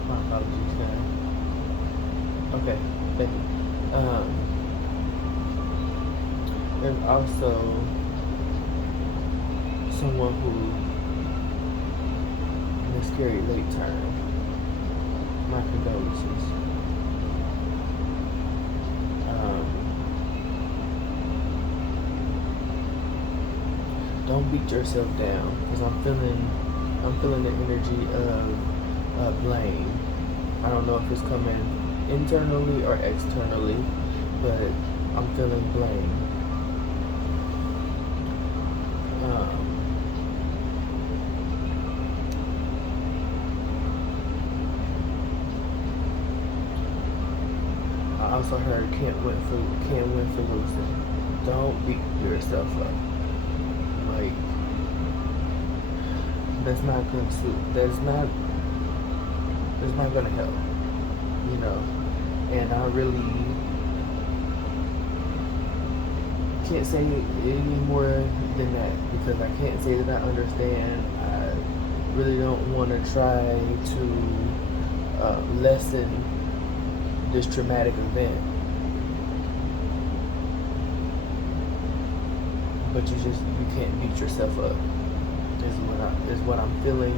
My apologies, guys. Okay, thank you. There's also someone who miscarried late term. My condolences. Don't beat yourself down, because I'm feeling the energy of blame. I don't know if it's coming internally or externally, but I'm feeling blame. I also heard can't win for losing. Don't beat yourself up. Like, that's not gonna help, you know. And I really can't say any more than that, because I can't say that I understand. I really don't want to try to lessen this traumatic event, but you can't beat yourself up. Is what I'm feeling,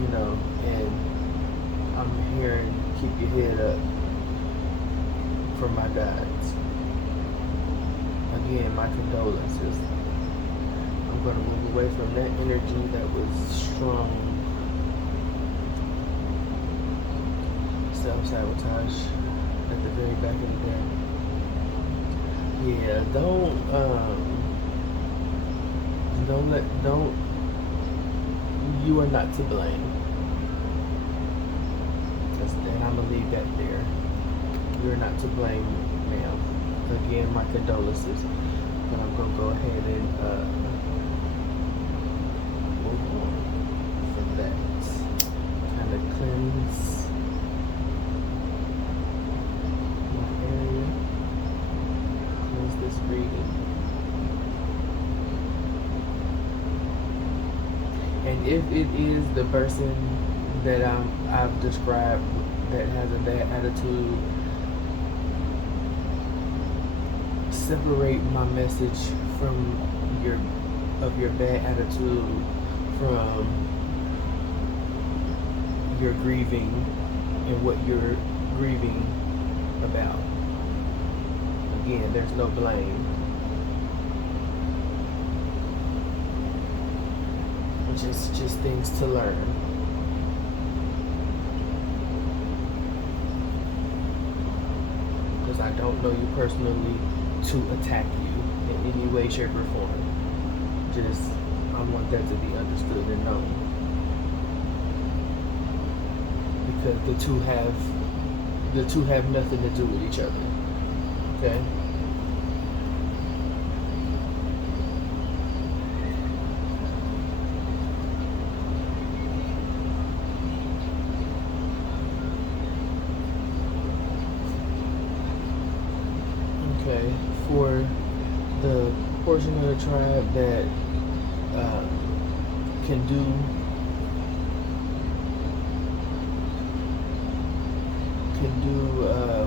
you know. And I'm hearing keep your head up from my guides. Again, my condolences. I'm going to move away from that energy that was strong. Self-sabotage at the very back of the day. Yeah, you are not to blame. And I'm going to leave that there. You're not to blame, ma'am. Again, my condolences. But I'm going to go ahead and move on from that. Kind of cleanse my area. Cleanse this reading. And if it is the person that I've described that has a bad attitude, separate my message from your bad attitude from your grieving and what you're grieving about. Again, there's no blame. Just things to learn. Because I don't know you personally to attack you in any way, shape, or form. I want that to be understood and known. Because the two have nothing to do with each other. Okay? Okay, for the portion of the tribe that can do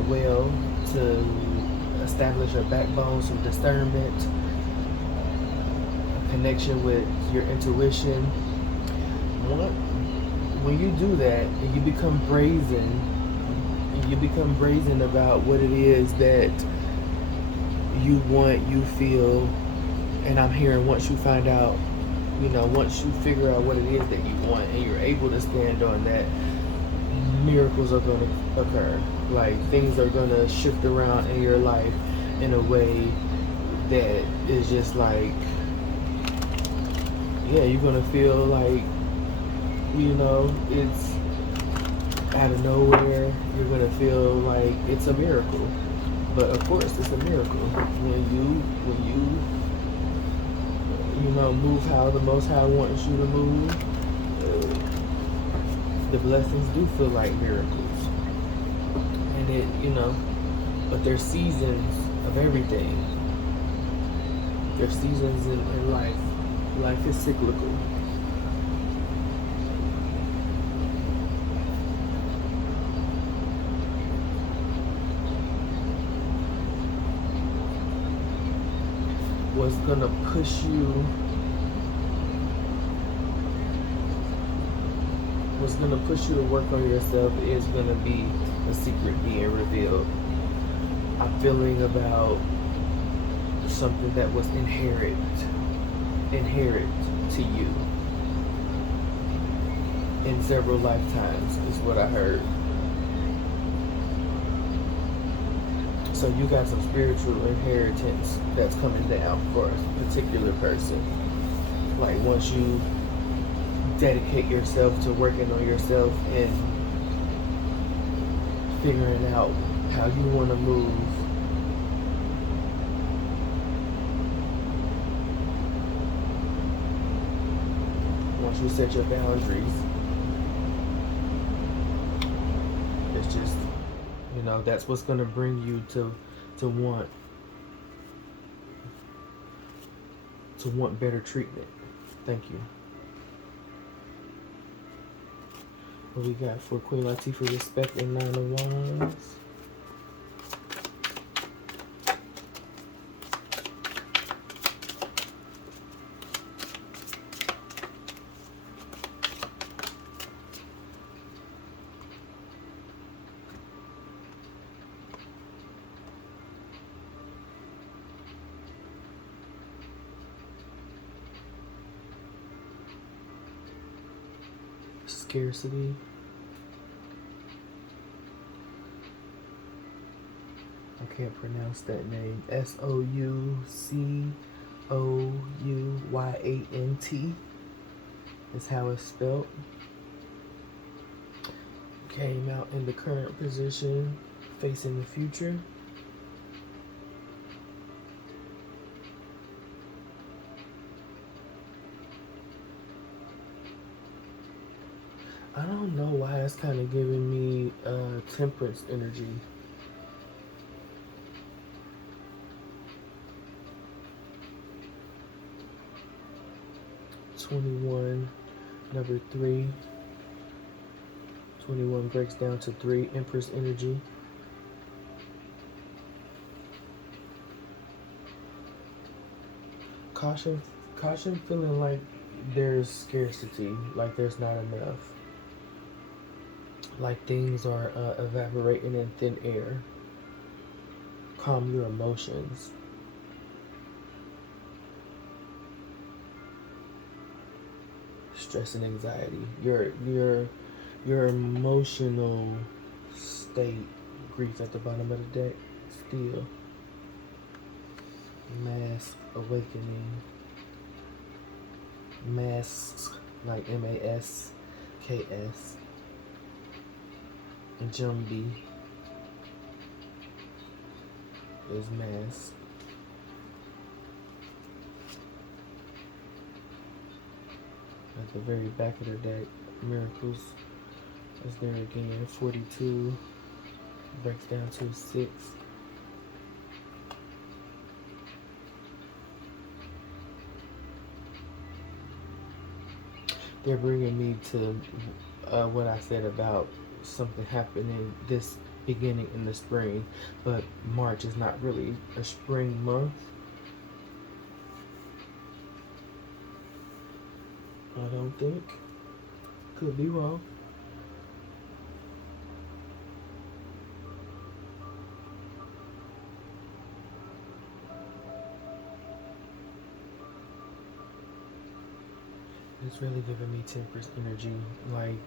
well to establish a backbone, some discernment, a connection with your intuition. When you do that, and you become brazen about what it is that you want, you feel, and I'm hearing once you find out, once you figure out what it is that you want and you're able to stand on that, miracles are going to occur. Like, things are going to shift around in your life in a way that is just like, yeah, you're going to feel like You know, it's out of nowhere. You're gonna feel like it's a miracle. But of course, it's a miracle when you move how the Most High wants you to move. The blessings do feel like miracles, and but there's seasons of everything. There's seasons in life. Life is cyclical. What's gonna push you to work on yourself is gonna be a secret being revealed. I'm feeling about something that was inherent to you in several lifetimes is what I heard. So you got some spiritual inheritance that's coming down for a particular person. Like once you dedicate yourself to working on yourself and figuring out how you want to move, once you set your boundaries, it's just, that's what's going to bring you to want better treatment. Thank you. What we got for Queen Latifah? Respect and 9 of Wands. Scarcity. I can't pronounce that name. Soucouyant is how it's spelled. Came out in the current position, facing the future. I don't know why it's kind of giving me temperance energy. Number 3. 21 breaks down to 3. Empress energy. Caution, feeling like there's scarcity, like there's not enough. Like things are evaporating in thin air. Calm your emotions. Stress and anxiety. Your emotional state. Grief at the bottom of the deck. Still. Mask awakening. Masks like MASKS. And Jumbi is mask. At the very back of the deck, miracles is there again. 42 breaks down to 6. They're bringing me to what I said about something happening this beginning in the spring, but March is not really a spring month. I don't think. Could be wrong. It's really giving me temperance energy. Like,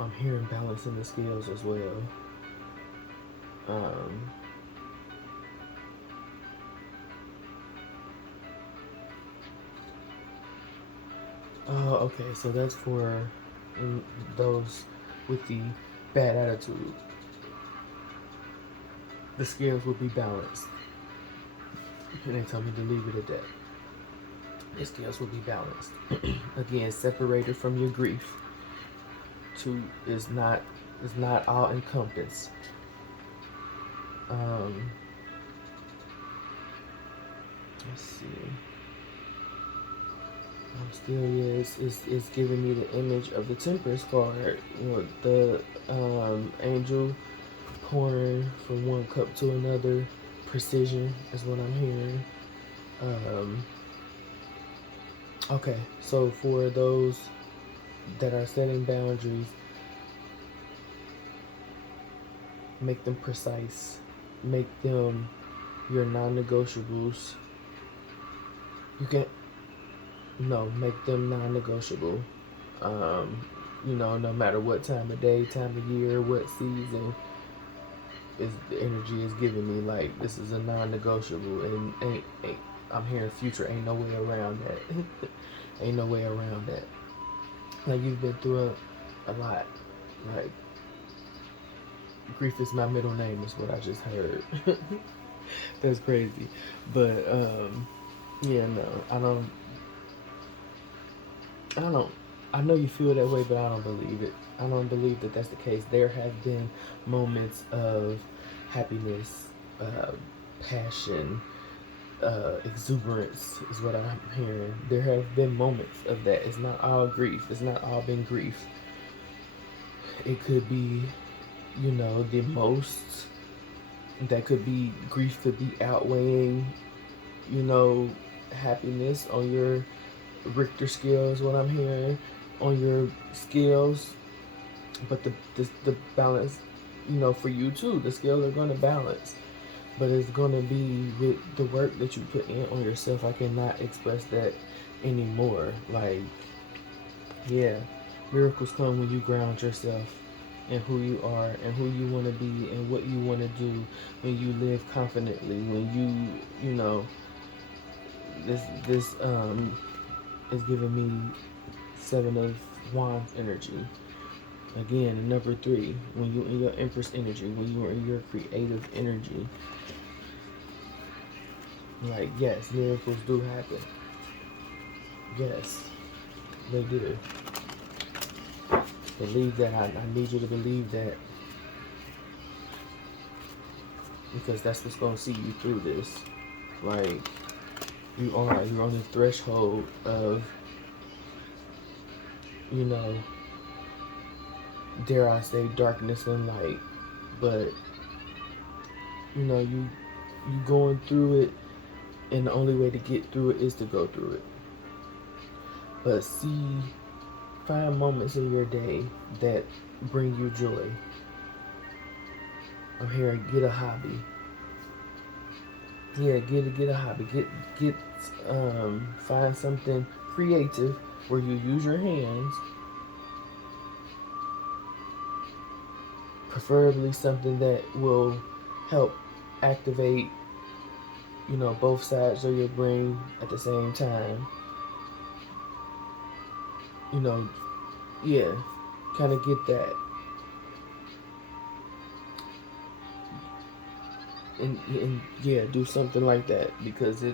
I'm hearing balance in the scales as well. Okay, so that's for those with the bad attitude. The scales will be balanced. And they tell me to leave it at that. The scales will be balanced. Again, separated from your grief. Is not all encompassed. Let's see. Still, it's giving me the image of the Temperance card. The angel pouring from one cup to another. Precision is what I'm hearing. Okay, so for those that are setting boundaries, make them precise. Make them your non-negotiables. Make them non-negotiable. No matter what time of day, time of year, what season, the energy is giving me, like, this is a non-negotiable, and ain't I'm hearing future, ain't no way around that. Ain't no way around that. Like, you've been through a lot. Like, grief is my middle name is what I just heard. That's crazy. But yeah, no, I know you feel that way, but I don't believe it. I don't believe that that's the case. There have been moments of happiness, passion, exuberance is what I'm hearing. There have been moments of that. It's not all grief. It's not all been grief. It could be, the most. That could be, grief could be outweighing, happiness on your Richter scale is what I'm hearing, on your scales. But the balance, for you too, the scales are going to balance. But it's going to be with the work that you put in on yourself. I cannot express that anymore. Like, yeah, miracles come when you ground yourself and who you are and who you want to be and what you want to do, when you live confidently, when this is giving me 7 of Wands energy. Again, number 3, when you're in your Empress energy, when you're in your creative energy. Like, yes, miracles do happen. Yes, they do. Believe that. I need you to believe that. Because that's what's going to see you through this. Like, you're on the threshold of, dare I say, darkness and light. But, you going through it, and the only way to get through it is to go through it. But find moments in your day that bring you joy. I'm hearing, get a hobby. Yeah, get a hobby. Find something creative where you use your hands. Preferably something that will help activate, both sides of your brain at the same time. Yeah, kind of get that. And yeah, do something like that, because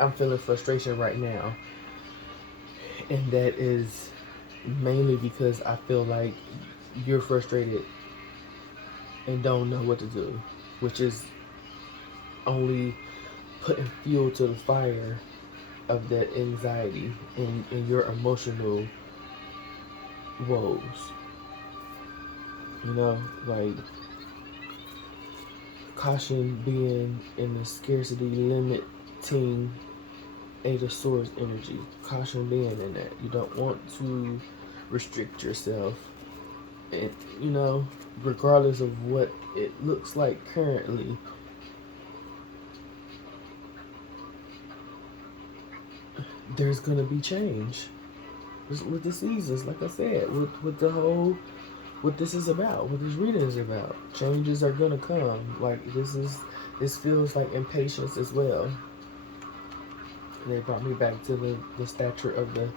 I'm feeling frustration right now. And that is mainly because I feel like you're frustrated and don't know what to do, which is only putting fuel to the fire of that anxiety and your emotional woes. Like, caution being in the scarcity limiting 8 of Swords energy. Caution being in that. You don't want to restrict yourself. And, regardless of what it looks like currently, there's going to be change. With the seasons, like I said, with the whole, what this is about, what this reading is about. Changes are going to come. Like, this feels like impatience as well. They brought me back to the stature of the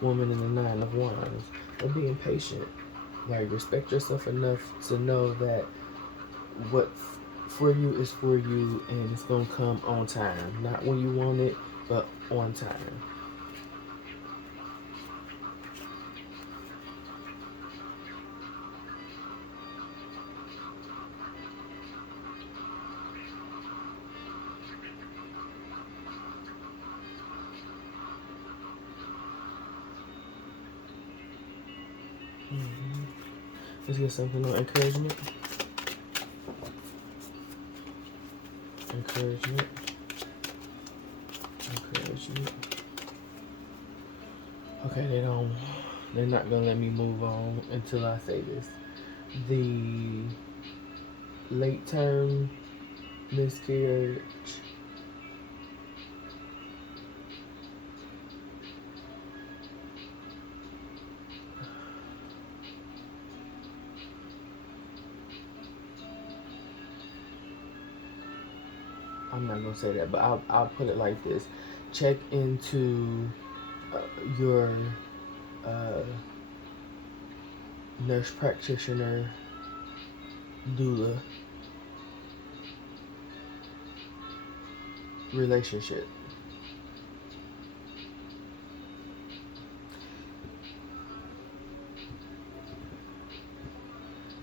woman in the Nine of Wands. Of being patient. Like, respect yourself enough to know that what's for you is for you, and it's gonna come on time. Not when you want it, but on time. Let's get something on encouragement. Encouragement. Okay, they're not gonna let me move on until I say this. The late term miscarriage, I'm not gonna say that, but I'll put it like this: check into your nurse practitioner, doula relationship.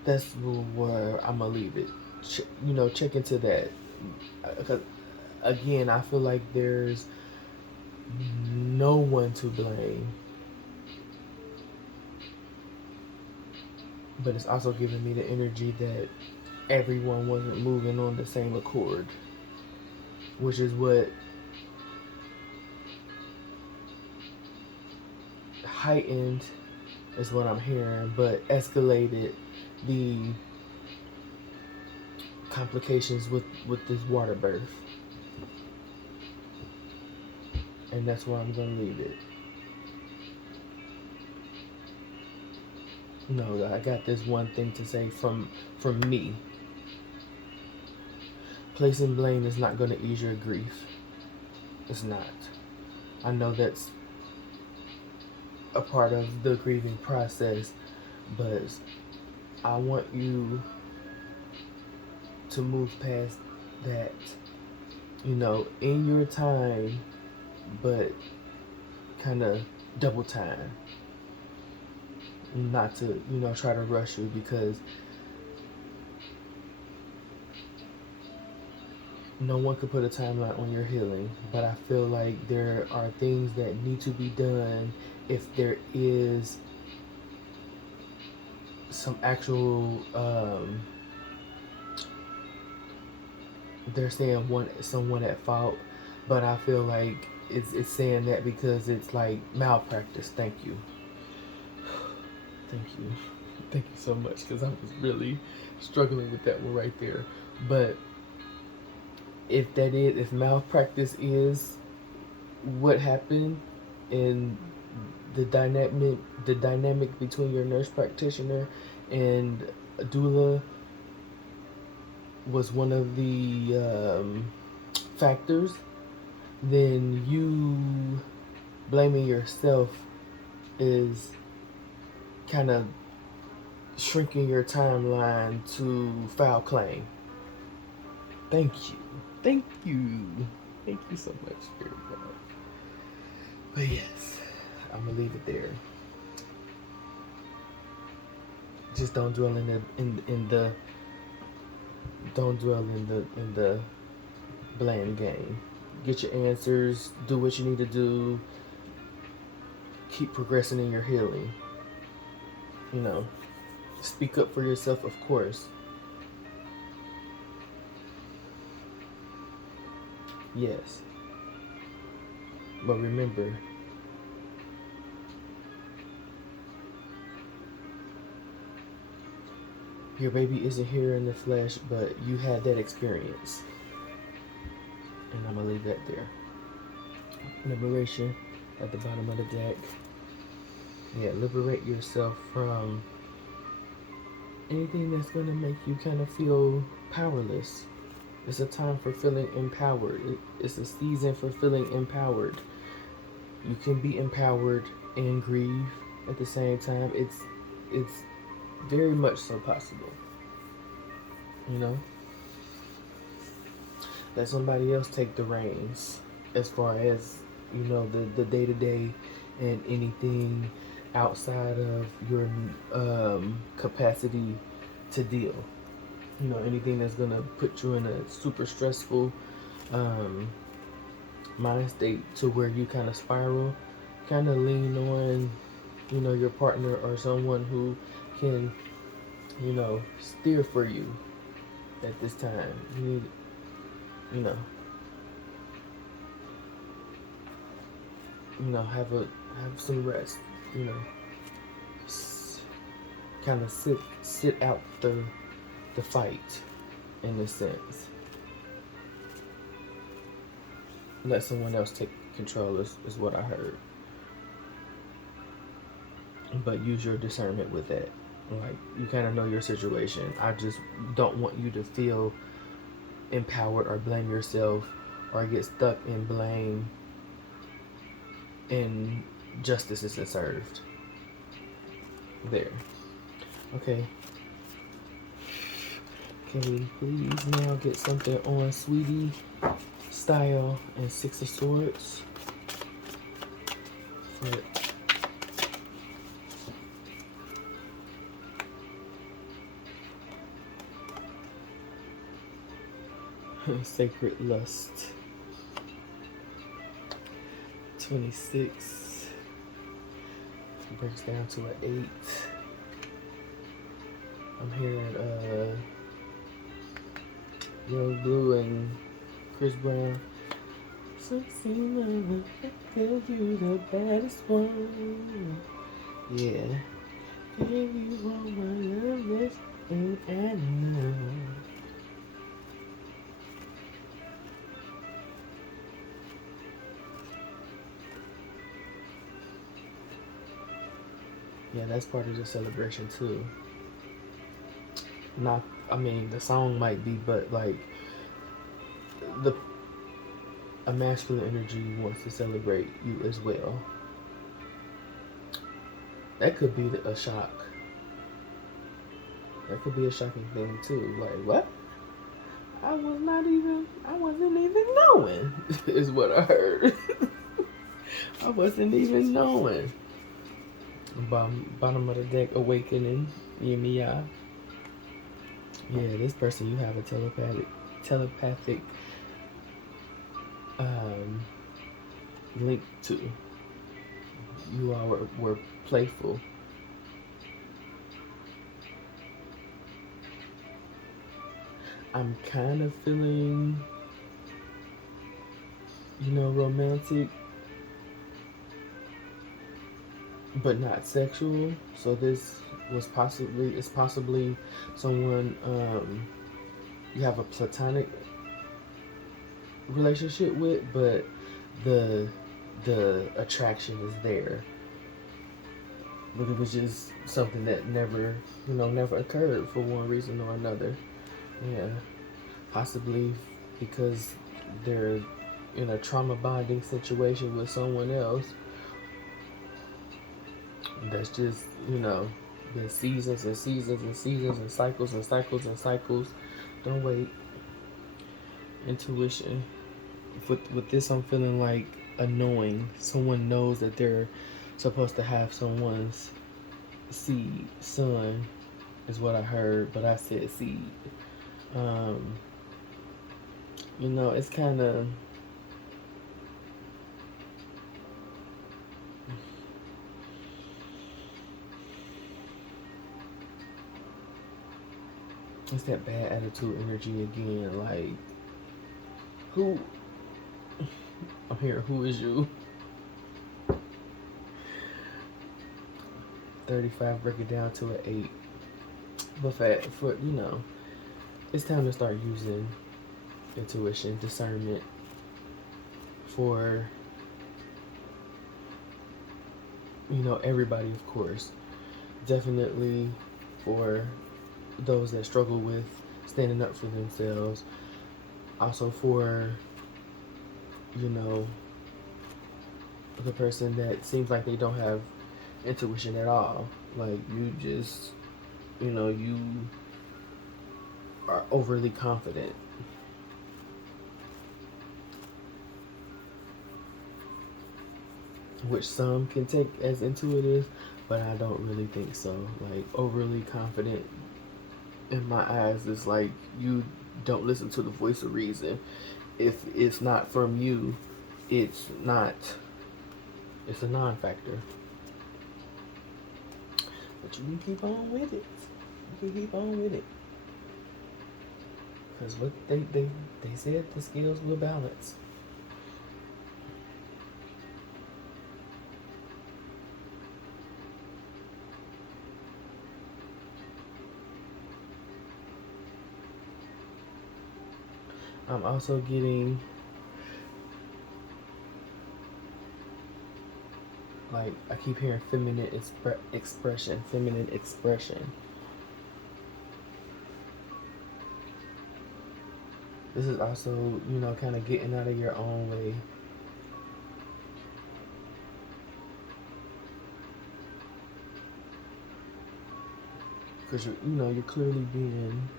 That's where I'm gonna leave it. Check into that. Because again, I feel like there's no one to blame, but it's also giving me the energy that everyone wasn't moving on the same accord, which is what heightened, is what I'm hearing, but escalated the complications with this water birth. And that's where I'm gonna leave it. No, I got this one thing to say from me. Placing blame is not gonna ease your grief. It's not. I know that's a part of the grieving process, but I want you to move past that, in your time, but kind of double time. Not to, try to rush you, because no one could put a timeline on your healing, but I feel like there are things that need to be done if there is some actual, they're saying someone at fault, but I feel like it's saying that because it's like malpractice. Thank you so much, because I was really struggling with that one right there. But if malpractice is what happened, and the dynamic between your nurse practitioner and a doula was one of the factors, then you blaming yourself is kind of shrinking your timeline to file claim. Thank you so much, Spirit God. But yes, I'm gonna leave it there. Just don't dwell in the blame game. Get your answers. Do what you need to do. Keep progressing in your healing. Speak up for yourself, of course. Yes. But remember, your baby isn't here in the flesh, but you had that experience. And I'm going to leave that there. Liberation at the bottom of the deck. Yeah, liberate yourself from anything that's going to make you kind of feel powerless. It's a time for feeling empowered. It's a season for feeling empowered. You can be empowered and grieve at the same time. It's very much so possible. You know? Let somebody else take the reins as far as, you know, the day-to-day and anything outside of your capacity to deal. You know, anything that's gonna put you in a super stressful mind state to where you kind of spiral. Kind of lean on, you know, your partner or someone who can, you know, steer for you at this time. You need, you know, have some rest. You know, kind of sit out the fight in a sense. Let someone else take control is what I heard. But use your discernment with that. Like, you kind of know your situation. I just don't want you to feel empowered or blame yourself or get stuck in blame and justice isn't served. There. Okay. Can we please now get something on Sweetie Style and Six of Swords? Flip. Sacred Lust. 26. Breaks down to an 8. I'm hearing Young Blue and Chris Brown. Sexy mama, girl, you the baddest one. Yeah. Baby, you want my love, this thing I know. Yeah, that's part of the celebration too. Not, I mean, the song might be, but like a masculine energy wants to celebrate you as well. That could be a shock. That could be a shocking thing too. Like, what? I wasn't even knowing, is what I heard. I wasn't even knowing. Bottom of the deck, awakening, Yemiya. Yeah, this person you have a telepathic link to. You all were playful. I'm kind of feeling, you know, romantic, but not sexual. So this was possibly someone you have a platonic relationship with, but the attraction is there. But it was just something that never occurred for one reason or another. Yeah, possibly because they're in a trauma bonding situation with someone else. That's just, you know, been seasons and seasons and seasons and cycles and cycles and cycles. Don't wait. Intuition. With this, I'm feeling like a knowing. Someone knows that they're supposed to have someone's seed, son, is what I heard, but I said seed. You know, it's kind of, it's that bad attitude energy again. Like, who? I'm here. Who is you? 35, break it down to an 8. But for you know, it's time to start using intuition, discernment for, you know, everybody, of course. Definitely for those that struggle with standing up for themselves. Also for, you know, the person that seems like they don't have intuition at all. Like, you just, you are overly confident. Which some can take as intuitive, but I don't really think so. Like, overly confident in my eyes is like you don't listen to the voice of reason. If it's not from you, it's not, it's a non-factor. But you can keep on with it. You can keep on with it. Because what they said, the scales will balance. I'm also getting, like, I keep hearing feminine expression, feminine expression. This is also, kind of getting out of your own way. Because you're clearly being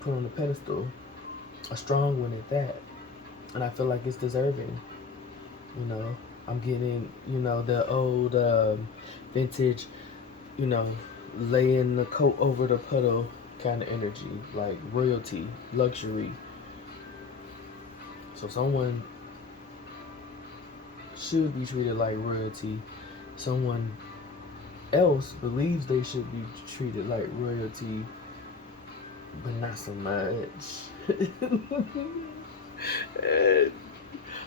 put on a pedestal, a strong one at that, and I feel like it's deserving. I'm getting, the old vintage, laying the coat over the puddle kind of energy, like royalty, luxury. So someone should be treated like royalty. Someone else believes they should be treated like royalty, but not so much.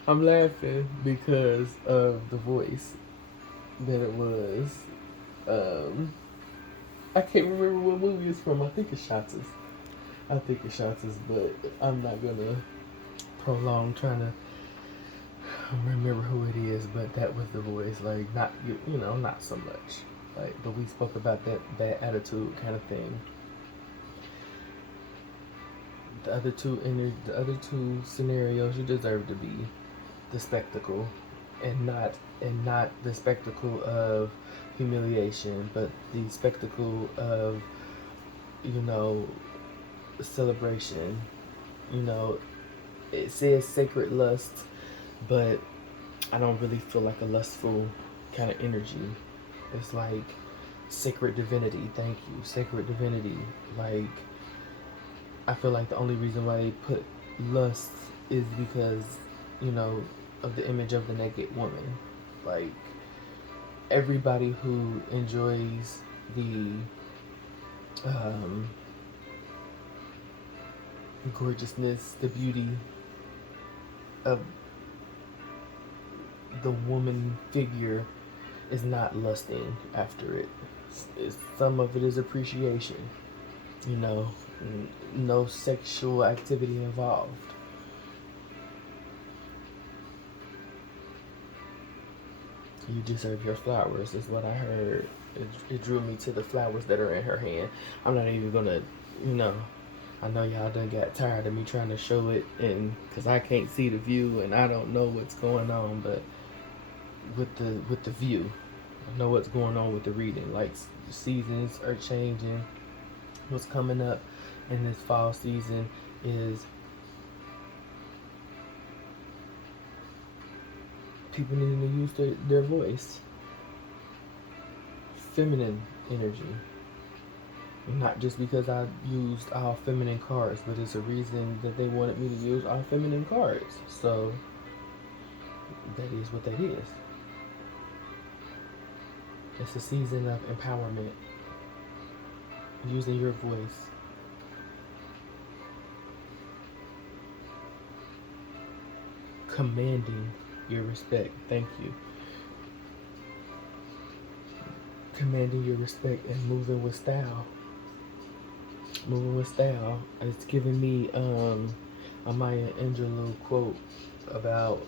I'm laughing because of the voice that it was. I can't remember what movie it's from. I think it's Shots. But I'm not gonna prolong trying to remember who it is. But that was the voice. Like, not not so much. Like, but we spoke about that bad attitude kind of thing. The other two scenarios, you deserve to be the spectacle, and not the spectacle of humiliation, but the spectacle of celebration. It says sacred lust, but I don't really feel like a lustful kind of energy. It's like sacred divinity. Thank you, sacred divinity. Like, I feel like the only reason why they put lust is because, of the image of the naked woman. Like, everybody who enjoys the gorgeousness, the beauty of the woman figure is not lusting after it. Some of it is appreciation, no sexual activity involved. You deserve your flowers, is what I heard. It drew me to the flowers that are in her hand. I'm not even gonna, I know y'all done got tired of me trying to show it, and because I can't see the view and I don't know what's going on, but with the view, I know what's going on with the reading. Like, the seasons are changing. What's coming up in this fall season is people needing to use their voice. Feminine energy. Not just because I used all feminine cards, but it's a reason that they wanted me to use all feminine cards. So that is what that is. It's a season of empowerment. Using your voice. Commanding your respect. Thank you. Commanding your respect and moving with style. Moving with style. It's giving me a Maya Angelou quote about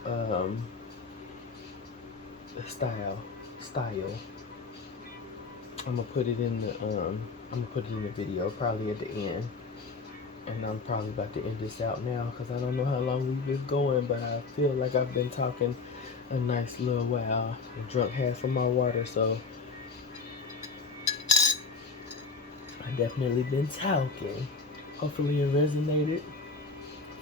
style. I'm gonna put it in the video, probably at the end. And I'm probably about to end this out now because I don't know how long we've been going, but I feel like I've been talking a nice little while. I drunk half of my water, so I definitely been talking. Hopefully it resonated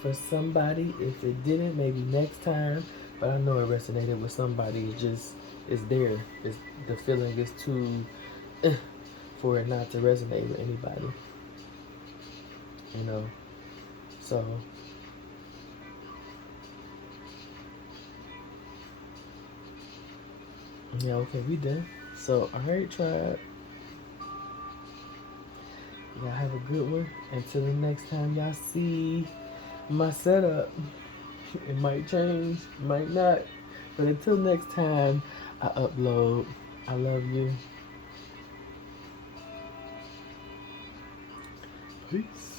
for somebody. If it didn't, maybe next time. But I know it resonated with somebody. It's just, it's there. The feeling is too for it not to resonate with anybody. You know? So, yeah, okay, we done. So, alright, tribe. Y'all have a good one. Until the next time y'all see my setup. It might change, might not. But until next time I upload, I love you. Peace.